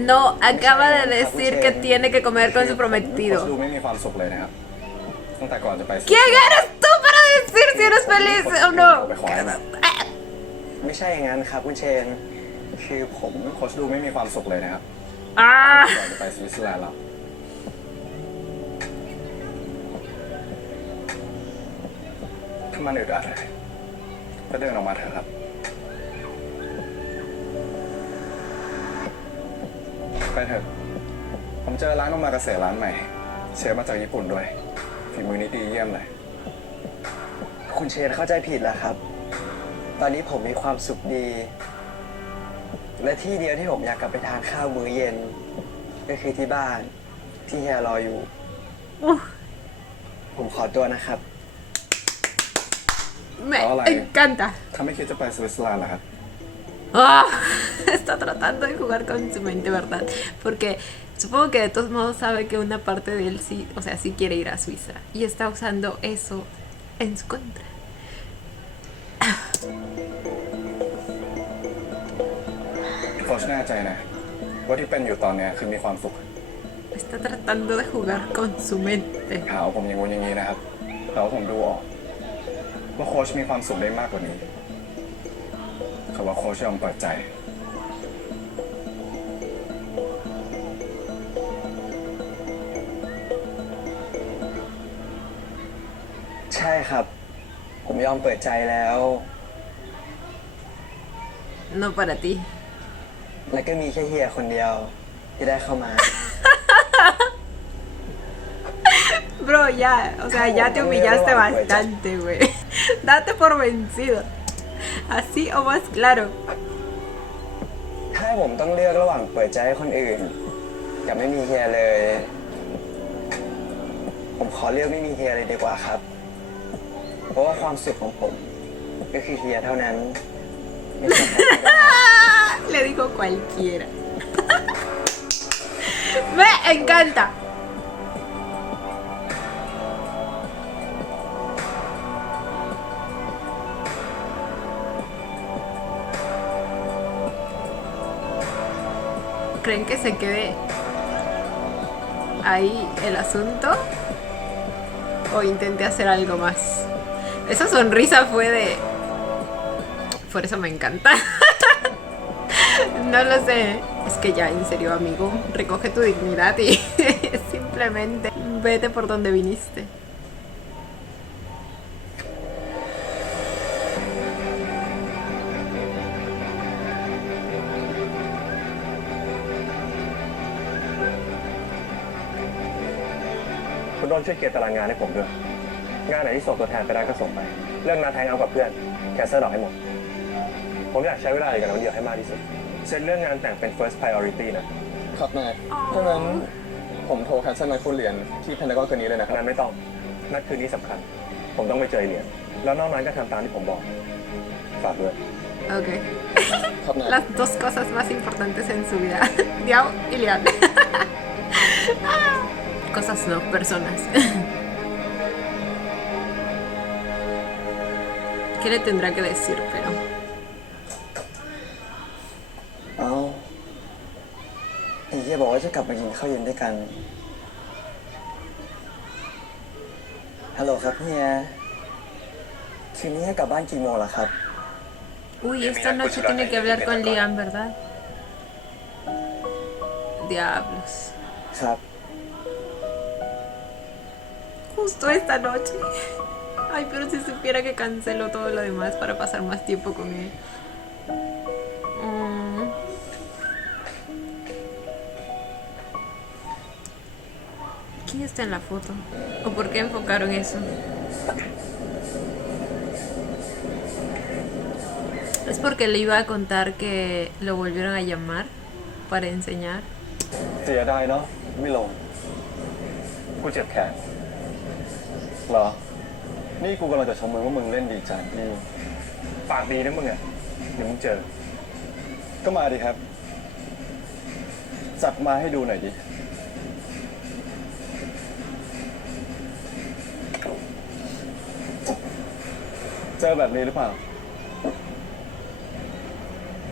No, acaba de decir que tiene que comer con su โค้ช prometido. ดูไม่มีความสุขเลยนะครับ ตั้งแต่ก่อนจะไป ¿Quién eres tú para decir si eres feliz o no? ไปขอให้ไหม ไม่ใช่อย่างนั้นครับคุณเชน คือผม โค้ชดูไม่มีความสุขเลยนะครับ Ah, ก่อนจะไปสวิตเซอร์แลนด์แล้วถ้ามันอึดอัดเลยก็เดินออกมาเถอะครับ ไปเถอะ ผมเจอร้านโอมากาเสะร้านใหม่ เชฟมาจากญี่ปุ่นด้วยฝีมือนี้ดีเยี่ยมเลย คุณเชนเข้าใจผิดแล้วครับ ตอนนี้ผมมีความสุขดี และที่เดียวที่ผมอยากกลับไปทานข้าวมื้อเย็น ก็คือที่บ้านที่เฮียรออยู่ ผมขอตัวนะครับ me Hola. encanta. ถ้าไม่คิดจะไปสวิตเซอร์แลนด์เหรอครับ Ah, está tratando de jugar con su mente, ¿verdad? Porque supongo que de todos modos sabe que una parte de él sí, o sea, sí quiere ir a Suiza. Y está usando eso en su contra. โค้ชแน่ใจนะว่าที่เป็นอยู่ตอนเนี้ยคือมีความสุข Está tratando de jugar con su mente. หาว่าผมอย่างงู้นอย่างนี้นะครับแต่ว่าผมดูออกว่าโค้ชมีความสุขได้มากกว่านี้เขาว่าโค้ชยอมเปิดใจ ใช่ครับ ผมยอมเปิดใจแล้ว No para ti. แล้วก็มีแค่เฮียคนเดียวที่ได้เข้ามา Bro, ya, o sea, ya te humillaste bastante, güey. Date por vencido. Así o más claro. ถ้าให้ผมต้องเลือกระหว่างเปิดใจให้คนอื่น กับไม่มีเฮียเลย ผมขอเลือกไม่มีเฮียเลยดีกว่าครับ เพราะว่าความสุขของผมก็คือเฮียเท่านั้น ไม่ใช่ใครก็ได้ Le dijo cualquiera. Me encanta. ¿Creen que se quede ahí el asunto? ¿O intente hacer algo más? Esa sonrisa fue de... Por eso me encanta. No lo sé. Es que ya, en serio, amigo, recoge tu dignidad y simplemente vete por donde viniste.คุณต้นช่วยเกียร์ตารางงานให้ผมด้วย งานไหนที่ส่งตัวแทนไปได้ก็ส่งไป เรื่องนัดแทงเอากับเพื่อนแคนเซิลออกให้หมด ผมอยากใช้เวลาอยู่กับน้องเดียวให้มากที่สุด เซ็นเรื่องงานแต่งเป็น first priority นะครับ นายถ้างั้นผมโทรแคนเซิลนัดคุณเรียนที่เพนทากอนคืนนี้เลยนะครับ นั้นไม่ต้อง นัดคืนนี้สำคัญ ผมต้องไปเจอเหรียญแล้วนอกนั้นก็ทำตามที่ผมบอก ฝากด้วย Ok. ครับนาย Las dos cosas más importantes en su vida. Diao y Lian. Cosas no, personas. ¿Qué le tendrá que decir, pero? เอาไอ้เฮียบอกว่าจะกลับมากินข้าวเย็นด้วยกัน ฮัลโหลครับเฮีย คืนนี้ให้กลับบ้านกี่โมงล่ะครับ Uy, esta noche tiene que hablar con Liam, ¿verdad? Diablos. ครับ Justo esta noche. Ay, pero si supiera que cancelo todo lo demás para pasar más tiempo con él. ¿Quién está en la foto? ¿O por qué enfocaron eso? Es porque le iba a contar que lo volvieron a llamar para enseñar. เสียดายเนาะไม่ลง กูเจ็บแขน เหรอ นี่กูกำลังจะชมมึงว่ามึงเล่นดีจังที่ ปากดีนะมึงอ่ะเดี๋ยวมึงเจอ ก็มาดิครับ จัดมาให้ดูหน่อยดิ เจอแบบนี้หรือเปล่า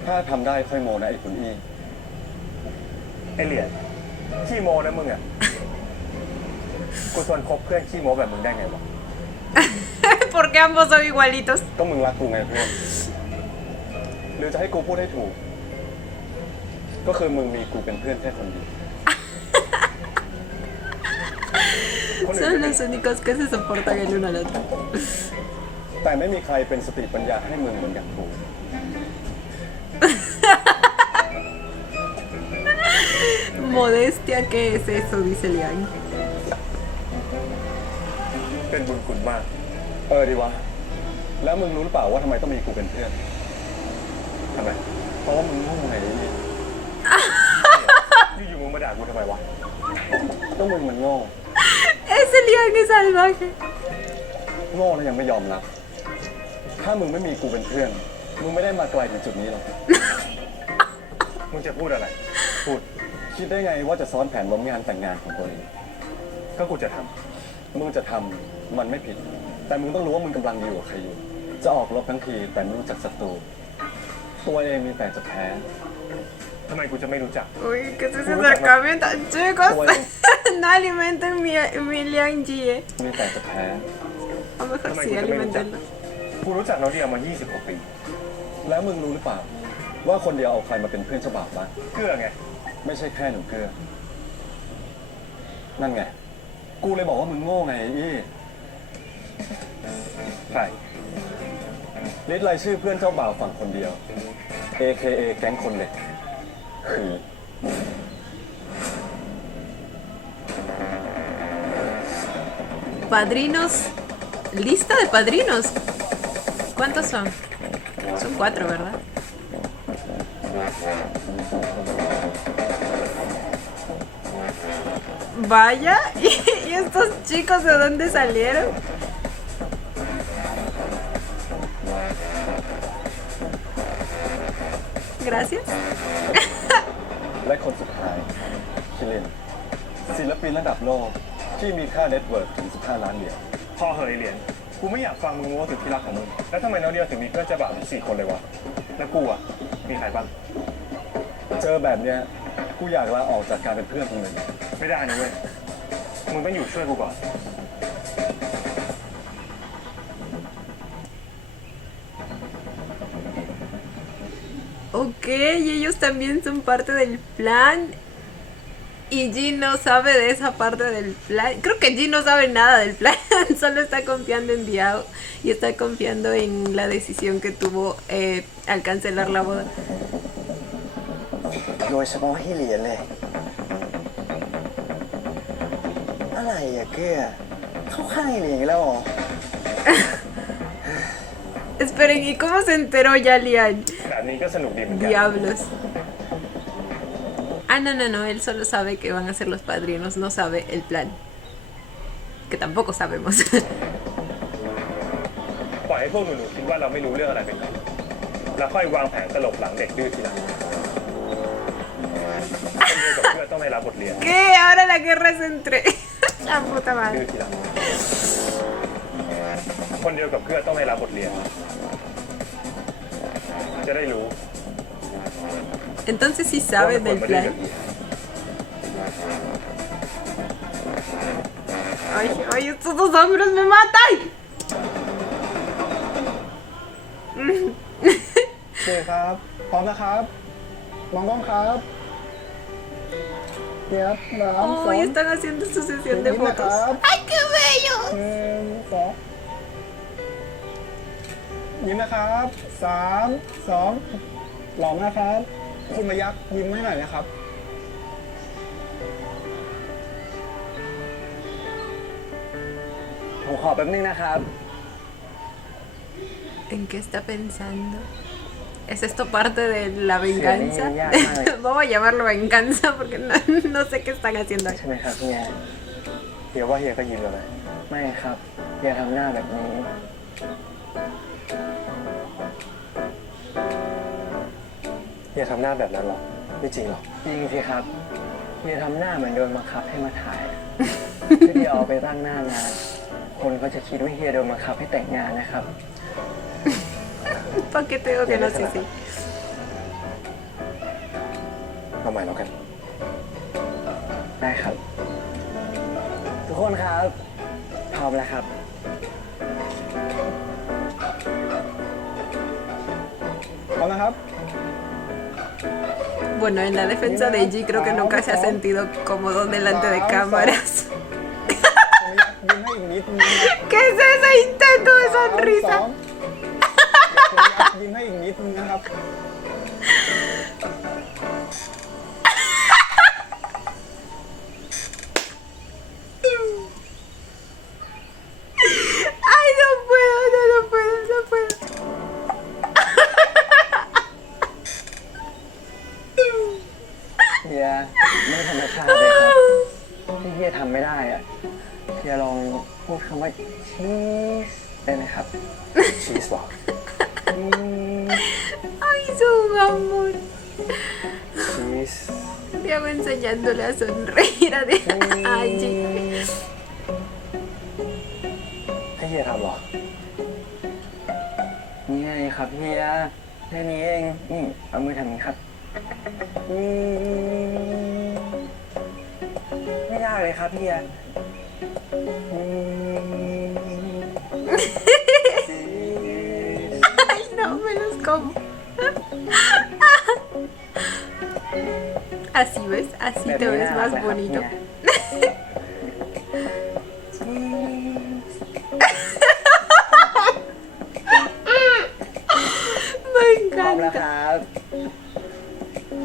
ถ้าทำได้ค่อยโมนะไอ้คุณอี ไอเหรียญขี้โมนะมึงอ่ะ กูชวนคบเพื่อนขี้โมแบบมึงได้ไงวะ Porque ambos son igualitos. ก็มึงรักกูไงเพื่อน หรือจะให้กูพูดให้ถูก ก็คือมึงมีกูเป็นเพื่อนแค่คนเดียว Son los únicos que se soportan el uno al otro. แต่ไม่มีใครเป็นสติปัญญาให้มึงเหมือนอย่างกู Modestia, ¿qué es eso? Dice Lian. เป็นบุญคุณมาก ดีวะ แล้วมึงรู้หรือเปล่าว่าทำไมต้องมีกูเป็นเพื่อน ทำไม เพราะว่ามึงโง่ไงนี่ อยู่ๆมึงมาด่ากูทำไมวะ ก็มึงมันโง่ Ese Lian es salvaje. โง่แล้วยังไม่ยอมรับ ถ้ามึงไม่มีกูเป็นเพื่อน มึงไม่ได้มาไกลถึงจุดนี้หรอก มึงจะพูดอะไร พูด คิดได้ไงว่าจะซ้อนแผนล้มงานแต่งงานของตัวเอง ก็กูจะทำ มึงจะทำมันไม่ผิด แต่มึงต้องรู้ว่ามึงกำลังดีกว่าใครอยู่ จะออกรบทั้งทีแต่ไม่รู้จักศัตรูตัวเองมีแต่จะแพ้ ทำไมกูจะไม่รู้จัก Uy, ¿qué es ese acercamiento? Chicos, Bueno. no alimenten mi Liang Ji. มีแต่จะแพ้ A lo mejor sí, alimentenlo. กูรู้จักน้องเดียมา20 กว่าปี แล้วมึงรู้หรือเปล่า ว่าคนเดียวเอาใครมาเป็นเพื่อนเจ้าบ่าวบ้าง เกื้อไง ไม่ใช่แค่หนูเกลือ นั่นไง กูเลยบอกว่ามึงโง่ไงไอ้อี้ ใคร ลิสต์รายชื่อเพื่อนเจ้าบ่าวฝั่งคนเดียว AKA แก๊งคนเหล็กคือ Padrinos. Lista de padrinos. ¿Cuántos son? Son 4, ¿verdad? Vaya, ¿y estos chicos de dónde salieron? Gracias. และคนสุดท้ายคิรินศิลปินระดับโลกที่มีค่าเน็ตเวิร์กถึง 15 ล้านเหรียญ พ่อเหยเหรียญ กูไม่อยากฟังมึงโม้ถึงที่รักของมึง แล้วทำไมน้องเดียถึงมีเพื่อนเจ้าบ่าวถึง4 คนเลยวะ แล้วกูอ่ะ มีใครบ้าง เจอแบบเนี้ยกูอยากลาออกจากการเป็นเพื่อนมึงเลย ไม่ได้นะเว้ย มึงต้องอยู่ช่วยกูก่อน Ok, y ellos también son parte del plan. Y Jin no sabe de esa parte del plan. Creo que Jin no sabe nada del plan. Solo está confiando en Diao. Y está confiando en la decisión que tuvo al cancelar la boda. โดยเฉพาะที่เหรียญเลย อะไรอะเกื้อเข้าข้างเหรียญอีกแล้วเหรอ Esperen, ¿y cómo se enteró ya Lian? แบบนี้ก็สนุกดีเหมือนกัน Diablos. Ah, no, no, no. Él solo sabe que van a ser los padrinos. No sabe el plan. Que tampoco sabemos. ปล่อยให้พวกหนูๆคิดว่าเราไม่รู้เรื่องอะไรไปก่อนแล้วค่อยวางแผนตลบหลังเด็กดื้อทีหลังคนเดียวกับเพื่อนต้องได้รับบทเรียน ¿Qué? Ahora la guerra es entre... La puta ดื้อ madre. ทีหลังคนเดียวกับเพื่อนต้องได้รับบทเรียน จะได้รู้ Entonces sí sabe del plan. Ay, ay, estos dos hombres me matan. โอเคครับ พร้อมนะครับ มองกล้องครับเดี๋ยวสามส Oh, อง y están haciendo su sesión de ยิ้มนะค fotos. รับ ¡Ay, qué bello! สองยิ้มนะครับสามสองหล่อมากครับ คุณมายักษ์ยิ้มให้หน่อยนะครับ ผมขอแป๊บนึงนะครับ ¿En qué está pensando? ¿Es esto parte de la venganza? Sí, ya, ya. Vamos a llamarlo venganza porque no sé qué están haciendo aquí. ใช่ไหมครับเฮีย เฮียว่าเฮียก็ยินแล้วนะ ไม่ครับอย่าทำหน้าแบบนี้ เฮียทำหน้าแบบนั้นหรอ ไม่จริงหรอ จริงสิครับเฮียทำหน้าเหมือนโดนบังคับให้มาถ่ายถ้าเฮียเอาไปตั้งหน้างาน คนก็จะคิดว่าเฮียโดนบังคับให้แต่งงานนะครับ ¿Para qué tengo que no sí, sí? เอาใหม่แล้วกัน ได้ครับ ทุกคนครับ พร้อมแล้วครับ พร้อมนะครับ Bueno, en la defensa de G creo que nunca se ha sentido cómodo delante de cámaras. ยิ้มให้อีกนิดนึงนะครับ ¿Qué es ese intento de สอง sonrisa? ยิ้มให้อีกนิดนึงนะครับ Ay, no puedo, no puedo, no puedo. เฮียไม่ธรรมชาติเลยครับ ที่เฮียทำไม่ได้อะเฮียลองพูดคำว่าชีสได้ไหมครับ ชีสหรอ อืม Ay, su amor. ส Diego enseñándole a sonreír a Angie. ให้เฮียทำเหรอ นี่ไงครับเฮียแค่นี้เองนี่เอามือทำนี้ครับไม่ยากเลยครับเฮีย Ay, no me los como. Así ves, así te ves más bonito. Me พร้อมแล้ว encanta.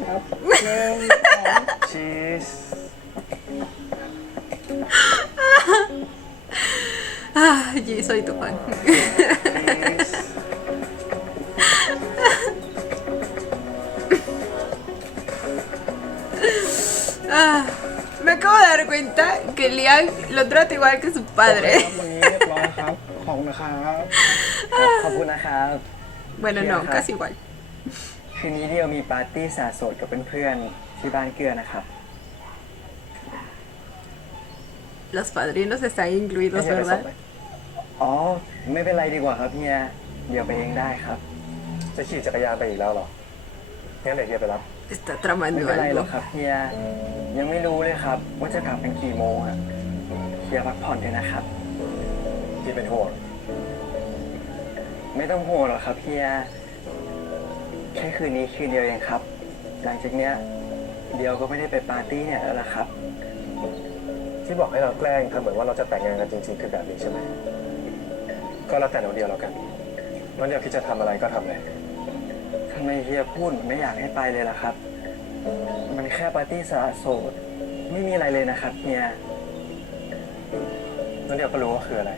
ครับครับชีส Ah, yo soy tu fan. Ah, me acabo de dar cuenta que Liam lo trata igual que su ค padre. รับวันนี้เรียบร้อยครับขอบคุณนะครับขอบคุณนะครับ Bueno, no, casi igual. คืนนี้เดียวมีปาร์ตี้สาโสดกับเพื่อนๆที่บ้านเกลือนะครับ Los padrinos están incluidos, ให้เฮียไปส่ง ¿verdad? ไหมอ๋อ ไม่เป็นไรดีกว่าครับเฮียเดี๋ยวไปเองได้ครับ จะขี่จักรยานไปอีกแล้วเหรอ งั้นเดี๋ยวเฮียไปรับ Está ไม่ tramando เป็นไรหรอก algo. ครับเฮียยังไม่รู้เลยครับว่าจะกลับเป็นกี่โมงอะเฮียพักผ่อนเถอะนะครับ ที่เป็นห่วง ไม่ต้องห่วงหรอกครับเฮียแค่คืนนี้คืนเดียวเองครับ หลังจากเนี้ยเดียวก็ไม่ได้ไปปาร์ตี้เนี่ยแล้วล่ะครับ ที่บอกให้เราแกล้งทำเหมือนว่าเราจะแต่งงานกันจริงๆคือแบบนี้ใช่ไหม ก็แล้วแต่เราเดียวแล้วกันน้องเดียวคิดจะทำอะไรก็ทำเลย ทำไมเฮียพูดเหมือนไม่อยากให้ไปเลยล่ะครับ มันแค่ปาร์ตี้สละโสดไม่มีอะไรเลยนะครับเฮีย น้องเดียวก็รู้ว่าคืออะไร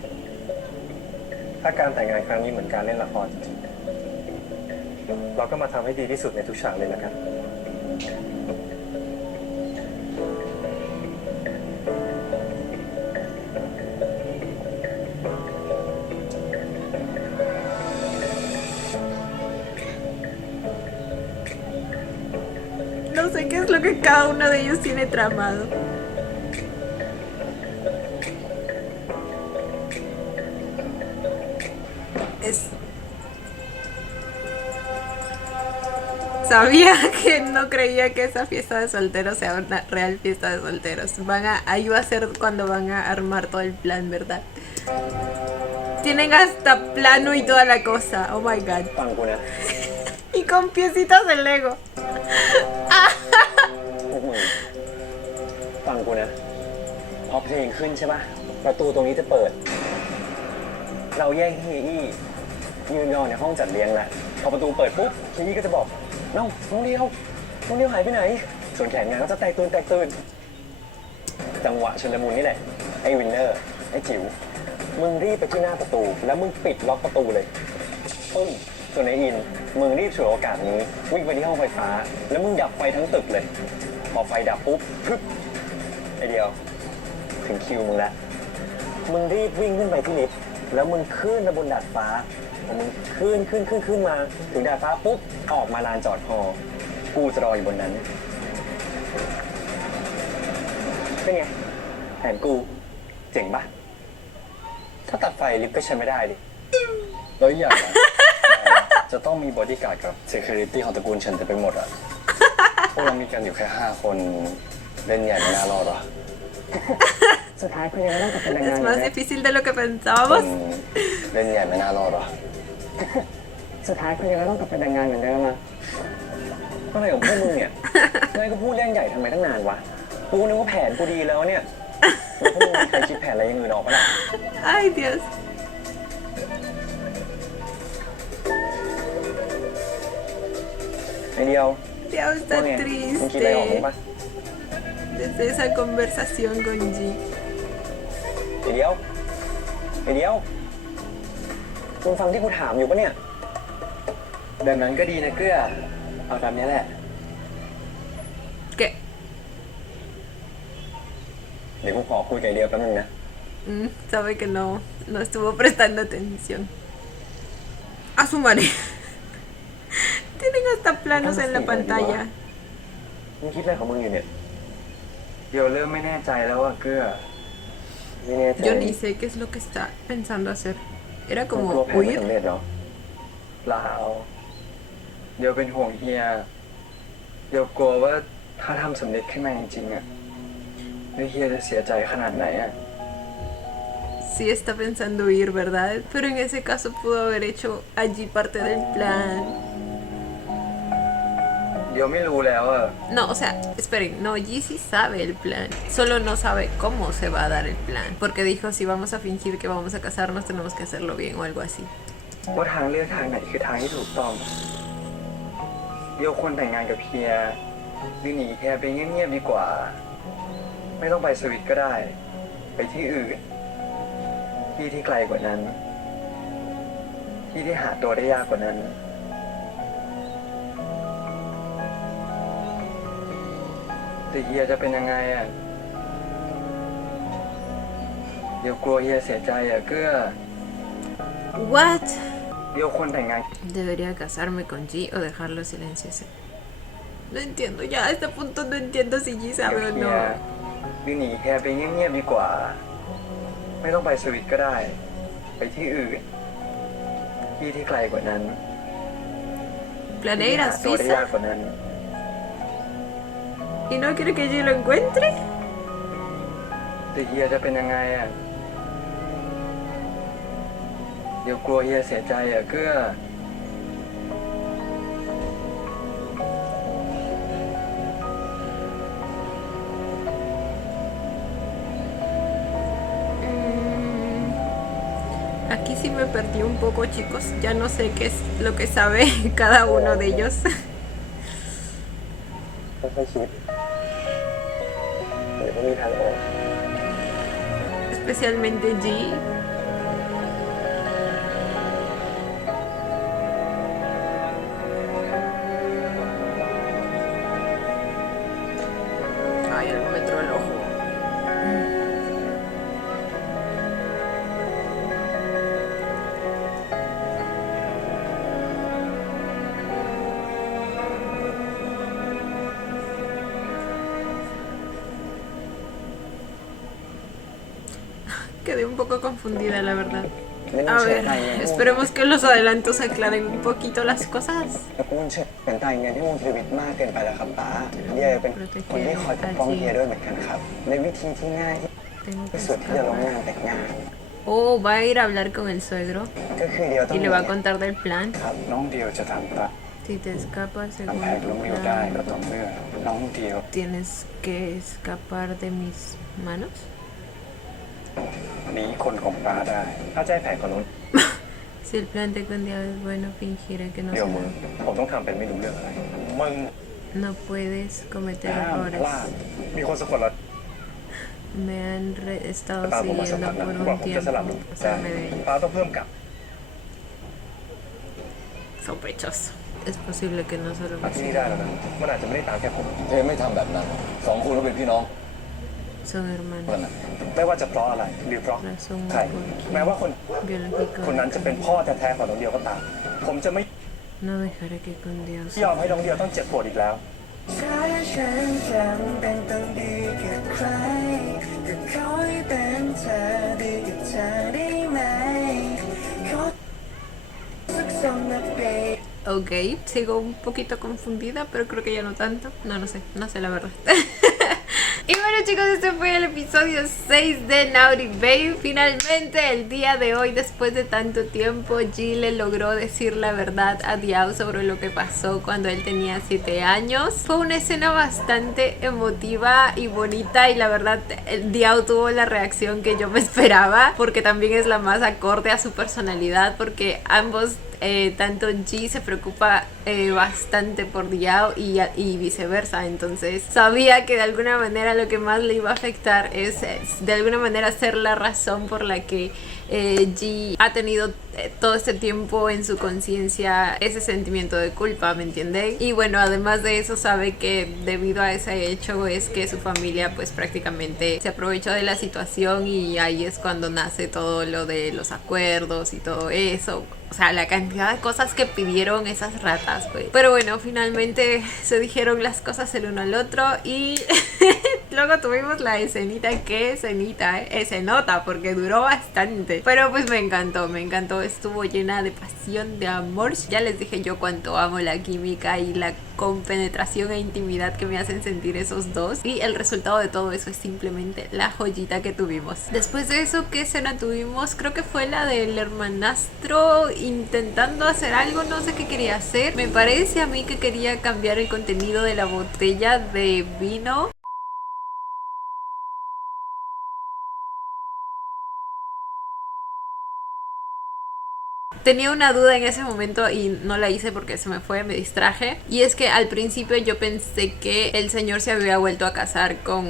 ถ้าการแต่งงานครั้งนี้เหมือนการเล่นละครจริงๆ เราก็มาทำให้ดีที่สุดในทุกฉากเลยละกัน No sé qué es lo que cada uno de ellos tiene tramado. Sabía que no creía que esa fiesta de solteros sea una real fiesta de solteros. Ahí va a ser cuando van a armar todo el plan, ¿verdad? Tienen hasta plano y toda la cosa. Oh my god. ฟังกูนะ Y con piecitos de Lego. พวกมึงฟังกูนะพอเพลงขึ้นใช่ปะประตูตรงนี้จะเปิด เราแยกเฮียอี้ยืนรอในห้องจัดเลี้ยงแหละพอประตูเปิดปุ๊บเฮียอี้ก็จะบอกน้องเดียวหายไปไหน ส่วนแขนงานก็จะแตกตื่นจังหวะชุลมุนนี่แหละไอ้วินเนอร์ไอ้จิ๋วมึงรีบไปที่หน้าประตูแล้วมึงปิดล็อกประตูเลยปึ้งส่วนไอ้อินมึงรีบฉวยโอกาสนี้วิ่งไปที่ห้องไฟฟ้าแล้วมึงดับไฟทั้งตึกเลยพอไฟดับปุ๊บพึบไอเดียวถึงคิวมึงแล้วมึงรีบวิ่งขึ้นไปที่ลิฟต์แล้วมึงขึ้นไปบนดาดฟ้าพอมึงขึ้นมาถึงดาดฟ้าปุ๊บออกมาลานจอดฮอกูจะรออยู่บนนั้นเป็นไงแผนกูเจ๋งปะถ้าตัดไฟลิฟต์ก็ใช้ไม่ได้ดิ แล้วอีกอย่างนะจะต้องมีบอดี้การ์ดกับ security ของตระกูลเฉินเต็มไปหมดอ่ะ พวกเรามีกันอยู่แค่ 5 คนเล่นใหญ่ไม่น่ารอดหรอ สุดท้ายคุณยังต้องกลับเป็นนางงาม Es อยู่ más นะ difícil de lo que pensábamos. เล่นใหญ่ไม่น่ารอดหรอ สุดท้ายคุณยังต้องกลับเป็นนางงามเหมือนเดิมอะอะไรของพวกมึงเนี่ยนายก็พูดเรื่องใหญ่ทำไมตั้งนานวะกูนึกว่าแผนกูดีแล้วเนี่ยแล้วพวกมึงมีใครคิดแผนอะไรอย่างอื่นออกปะล่ะ Ay, Dios. ไอเดียว Dios ว่า está ไงมึงคิดอะไรออกมั้ triste งปะ desde esa conversación con G. ไอเดียวมึงฟังที่กูถามอยู่ปะเนี่ยแบบนั้นก็ดีนะเกลือเอาแบบนี้แหละ ¿Qué? เดี๋ยวกูขอคุยกับไอเดียวแป๊บนึงนะ Sabe que no estuvo prestando atención. A su madre. Tienen hasta planos en la pantalla. มึงคิดอะไรของมึงอยู่เนี่ย เดี๋ยวเริ่มไม่แน่ใจแล้วว่าเกื้อ ไม่แน่ใจ Yo ni sé qué es lo que está pensando hacer. Era มึง como กลัวแผนไม่ huir. สำเร็จเหรอ เปล่าเดี๋ยวเป็นห่วงเฮียเดี๋ยวกลัวว่าถ้าทำสำเร็จขึ้นมาจริงๆอะแล้วเฮียจะเสียใจขนาดไหนอะ Sí está pensando huir, ¿verdad? Pero en ese caso pudo haber hecho allí parte del plan. เดี๋ยวไม่รู้แล้วอะ No, o sea, esperen, no, G sí sabe el plan, solo no sabe cómo se va a dar el plan, porque dijo si vamos a fingir que vamos a casarnos tenemos que hacerlo bien o algo así. ว่าทางเลือกทางไหนคือทางที่ถูกต้อง เดี๋ยวควรแต่งงานกับเฮียหรือหนีเฮียไปเงียบๆดีกว่า ไม่ต้องไปสวิตก็ได้ ไปที่อื่น ที่ที่ไกลกว่านั้น ที่ที่หาตัวได้ยากกว่านั้น แต่เฮียจะเป็นยังไงอ่ะ เดี๋ยวกลัวเฮียเสียใจอ่ะเกื้อ What? เดี๋ยวควรแต่งงาน ¿Debería casarme con G o dejarlo silencioso? No entiendo, ya a este punto no entiendo si G เดี๋ยว sabe o เฮีย no. หรือหนีเฮียไปเงียบๆดีกว่า ไม่ต้องไปสวิตก็ได้ ไปที่อื่น ที่ที่ไกลกว่านั้น ¿Planea ir ที่ a หาตัวได้ยาก Suiza? กว่านั้น ¿Y no quiere que G lo encuentre? แต่เฮียจะเป็นยังไงอ่ะ เดี๋ยวกลัวเฮียเสียใจอ่ะเกื้อ Aquí sí me perdí un poco, chicos. Ya no sé qué es lo que sabe cada uno de ellos. ค่อยๆคิดเดี๋ยวก็มีทางออก Especialmente G. Ay, algo me entró el ojo. Quedé un poco confundida, la verdad. ไม่ต้อ A งเชื่อ ver, ใจไง esperemos que los adelantos aclaren un poquito las cosas. ตระกูลเฉิดเป็นตายเงินที่วงชีวิตมากเกินไปแล้วครับป้าเดียเป็นคนที่คอยปกป้องเฮียด้วยเหมือนกันครับ ในวิธีที่ง่าย Tengo que ที่สุดที่จะล้ม escapar. งานแต่งงาน Oh, va a ir a hablar con el suegro ก็คือเดียวต้อง y le va a contar del plan. ครับน้องเดียวจะทำตาม Si te escapas แผ según นล้ม tu เหลวได้ก็ plan, ต่อเมื่อน้องเดียว tienes que escapar de mis manos. หนีคนของป้าได้ ถ้าใจแผนของน้อง Si el plan de Condiado es bueno, fingiré que no เดียว sé มึง nada. ผมต้องทำเป็นไม่รู้เรื่องอะไร มึง No puedes cometer ห้ามพลาด errores. มีคนสะกดเรา Me han estado ตามผมมาสัก siguiendo พักนะ por กว่า un ผมจะสลับ tiempo. แต่ Pasarme de ellos. ป้าต้องเพิ่มกับ Sospechoso. Es posible que no solo มา me ที่นี่ sigan. ได้แล้วนะมันอาจจะไม่ได้ตามแค่ผม เทไม่ทำแบบนั้นสองคนก็เป็นพี่น้อง Son นั่น hermanos. น่ะ ไม่ว่าจะเพราะอะไร หรือเพราะ Razón ใคร แม้ว่าคน biológica. คนนั้นจะเป็นพ่อแท้ๆของน้องเดียวก็ตาม ผมจะไม่ No dejaré que Condiado ยอมให้น้องเดียวต้องเจ็บปวดอีกแล้ว Ok, sigo un poquito confundida, pero creo que ya no tanto. No sé la verdad. Y bueno chicos, este fue el episodio 6 de Naughty Babe. Finalmente el día de hoy, después de tanto tiempo, G le logró decir la verdad a Diao sobre lo que pasó cuando él tenía 7 años. Fue una escena bastante emotiva y bonita y la verdad Diao tuvo la reacción que yo me esperaba, porque también es la más acorde a su personalidad, porque ambos tanto G se preocupa bastante por Diao y viceversa. Entonces sabía que de alguna manera lo que más le iba a afectar es de alguna manera ser la razón por la que Ji ha tenido todo este tiempo en su conciencia ese sentimiento de culpa, ¿me entienden? Y bueno, además de eso sabe que debido a ese hecho es que su familia pues prácticamente se aprovechó de la situación y ahí es cuando nace todo lo de los acuerdos y todo eso. O sea, la cantidad de cosas que pidieron esas ratas, pues. Pero bueno, finalmente se dijeron las cosas el uno al otro y luego tuvimos la escenita. ¿Qué escenita? Escenota, porque duró bastante. Pero pues me encantó. Estuvo llena de pasión, de amor. Ya les dije yo cuánto amo la química y la compenetración e intimidad que me hacen sentir esos dos. Y el resultado de todo eso es simplemente la joyita que tuvimos. Después de eso, ¿qué escena tuvimos? Creo que fue la del hermanastro intentando hacer algo, no sé qué quería hacer. Me parece a mí que quería cambiar el contenido de la botella de vino. Tenía una duda en ese momento y no la hice porque se me fue, me distraje. Y es que al principio yo pensé que el señor se había vuelto a casar con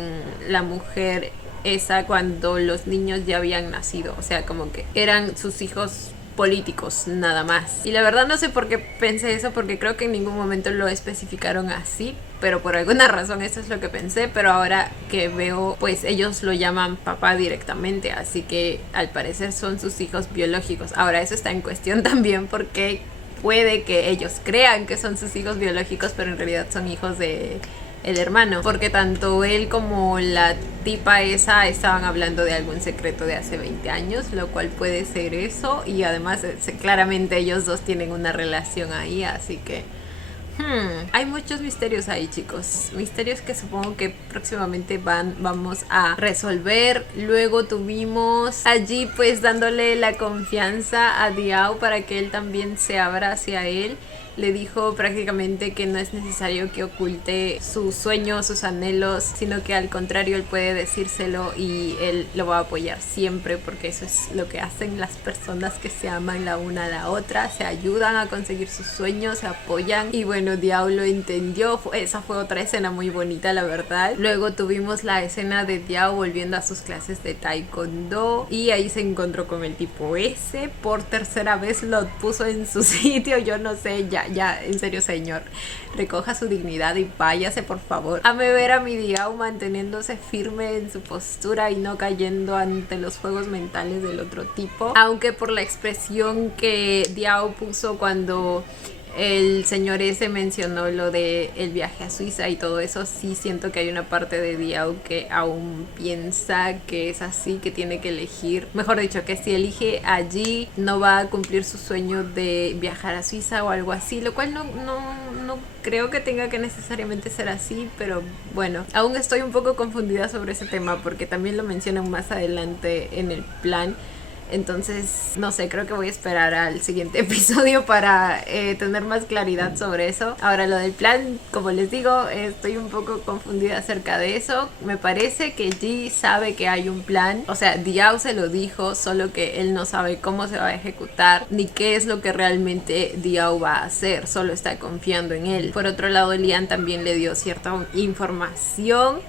la mujer esa cuando los niños ya habían nacido. O sea, como que eran sus hijos políticos nada más. Y la verdad no sé por qué pensé eso, porque creo que en ningún momento lo especificaron así, pero por alguna razón eso es lo que pensé. Pero ahora que veo, pues ellos lo llaman papá directamente, así que al parecer son sus hijos biológicos. Ahora eso está en cuestión también, porque puede que ellos crean que son sus hijos biológicos, pero en realidad son hijos de el hermano, porque tanto él como la tipa esa estaban hablando de algún secreto de hace 20 años, lo cual puede ser eso. Y además claramente ellos dos tienen una relación ahí, así que hay muchos misterios ahí, chicos. Misterios que supongo que próximamente vamos a resolver. Luego tuvimos allí pues dándole la confianza a Diao para que él también se abra hacia él. Le dijo prácticamente que no es necesario que oculte sus sueños, sus anhelos, sino que al contrario él puede decírselo y él lo va a apoyar siempre, porque eso es lo que hacen las personas que se aman la una a la otra, se ayudan a conseguir sus sueños, se apoyan. Y bueno, Diao lo entendió. Esa fue otra escena muy bonita, la verdad. Luego tuvimos la escena de Diao volviendo a sus clases de taekwondo y ahí se encontró con el tipo ese. Por tercera vez lo puso en su sitio. Yo no sé, ya, en serio, señor, recoja su dignidad y váyase, por favor. Amé ver a mi Diao manteniéndose firme en su postura y no cayendo ante los juegos mentales del otro tipo. Aunque por la expresión que Diao puso cuando el señor ese mencionó lo de el viaje a Suiza y todo eso, sí siento que hay una parte de Diao que aún piensa que es así, que tiene que elegir, mejor dicho, que si elige allí no va a cumplir su sueño de viajar a Suiza o algo así, lo cual no creo que tenga que necesariamente ser así, pero bueno, aún estoy un poco confundida sobre ese tema porque también lo mencionan más adelante en el plan. Entonces, no sé, creo que voy a esperar al siguiente episodio para tener más claridad sobre eso. Ahora, lo del plan, como les digo, estoy un poco confundida acerca de eso. Me parece que Ji sabe que hay un plan. O sea, Diao se lo dijo, solo que él no sabe cómo se va a ejecutar, ni qué es lo que realmente Diao va a hacer. Solo está confiando en él. Por otro lado, Lian también le dio cierta información.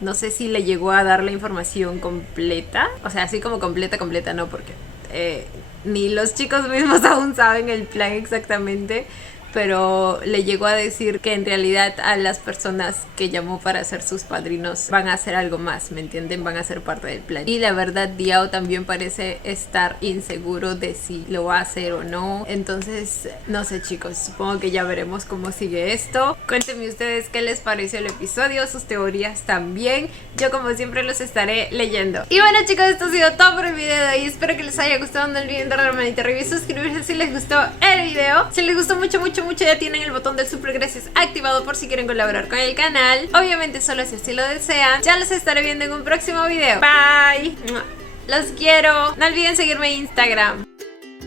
No sé si le llegó a dar la información completa. O sea, así como completa no, porque ni los chicos mismos aún saben el plan exactamente. Pero le llegó a decir que en realidad a las personas que llamó para ser sus padrinos van a hacer algo más, ¿me entienden? Van a ser parte del plan. Y la verdad, Diao también parece estar inseguro de si lo va a hacer o no. Entonces, no sé, chicos, supongo que ya veremos cómo sigue esto. Cuéntenme ustedes qué les pareció el episodio, sus teorías también. Yo como siempre los estaré leyendo. Y bueno, chicos, esto ha sido todo por el video de hoy. Espero que les haya gustado. No olviden darle a la manita arriba y suscribirse si les gustó el video. Si les gustó mucho, ya tienen el botón del super gracias activado por si quieren colaborar con el canal. Obviamente solo si así lo desean. Ya los estaré viendo en un próximo video. Bye. Los quiero. No olviden seguirme en Instagram.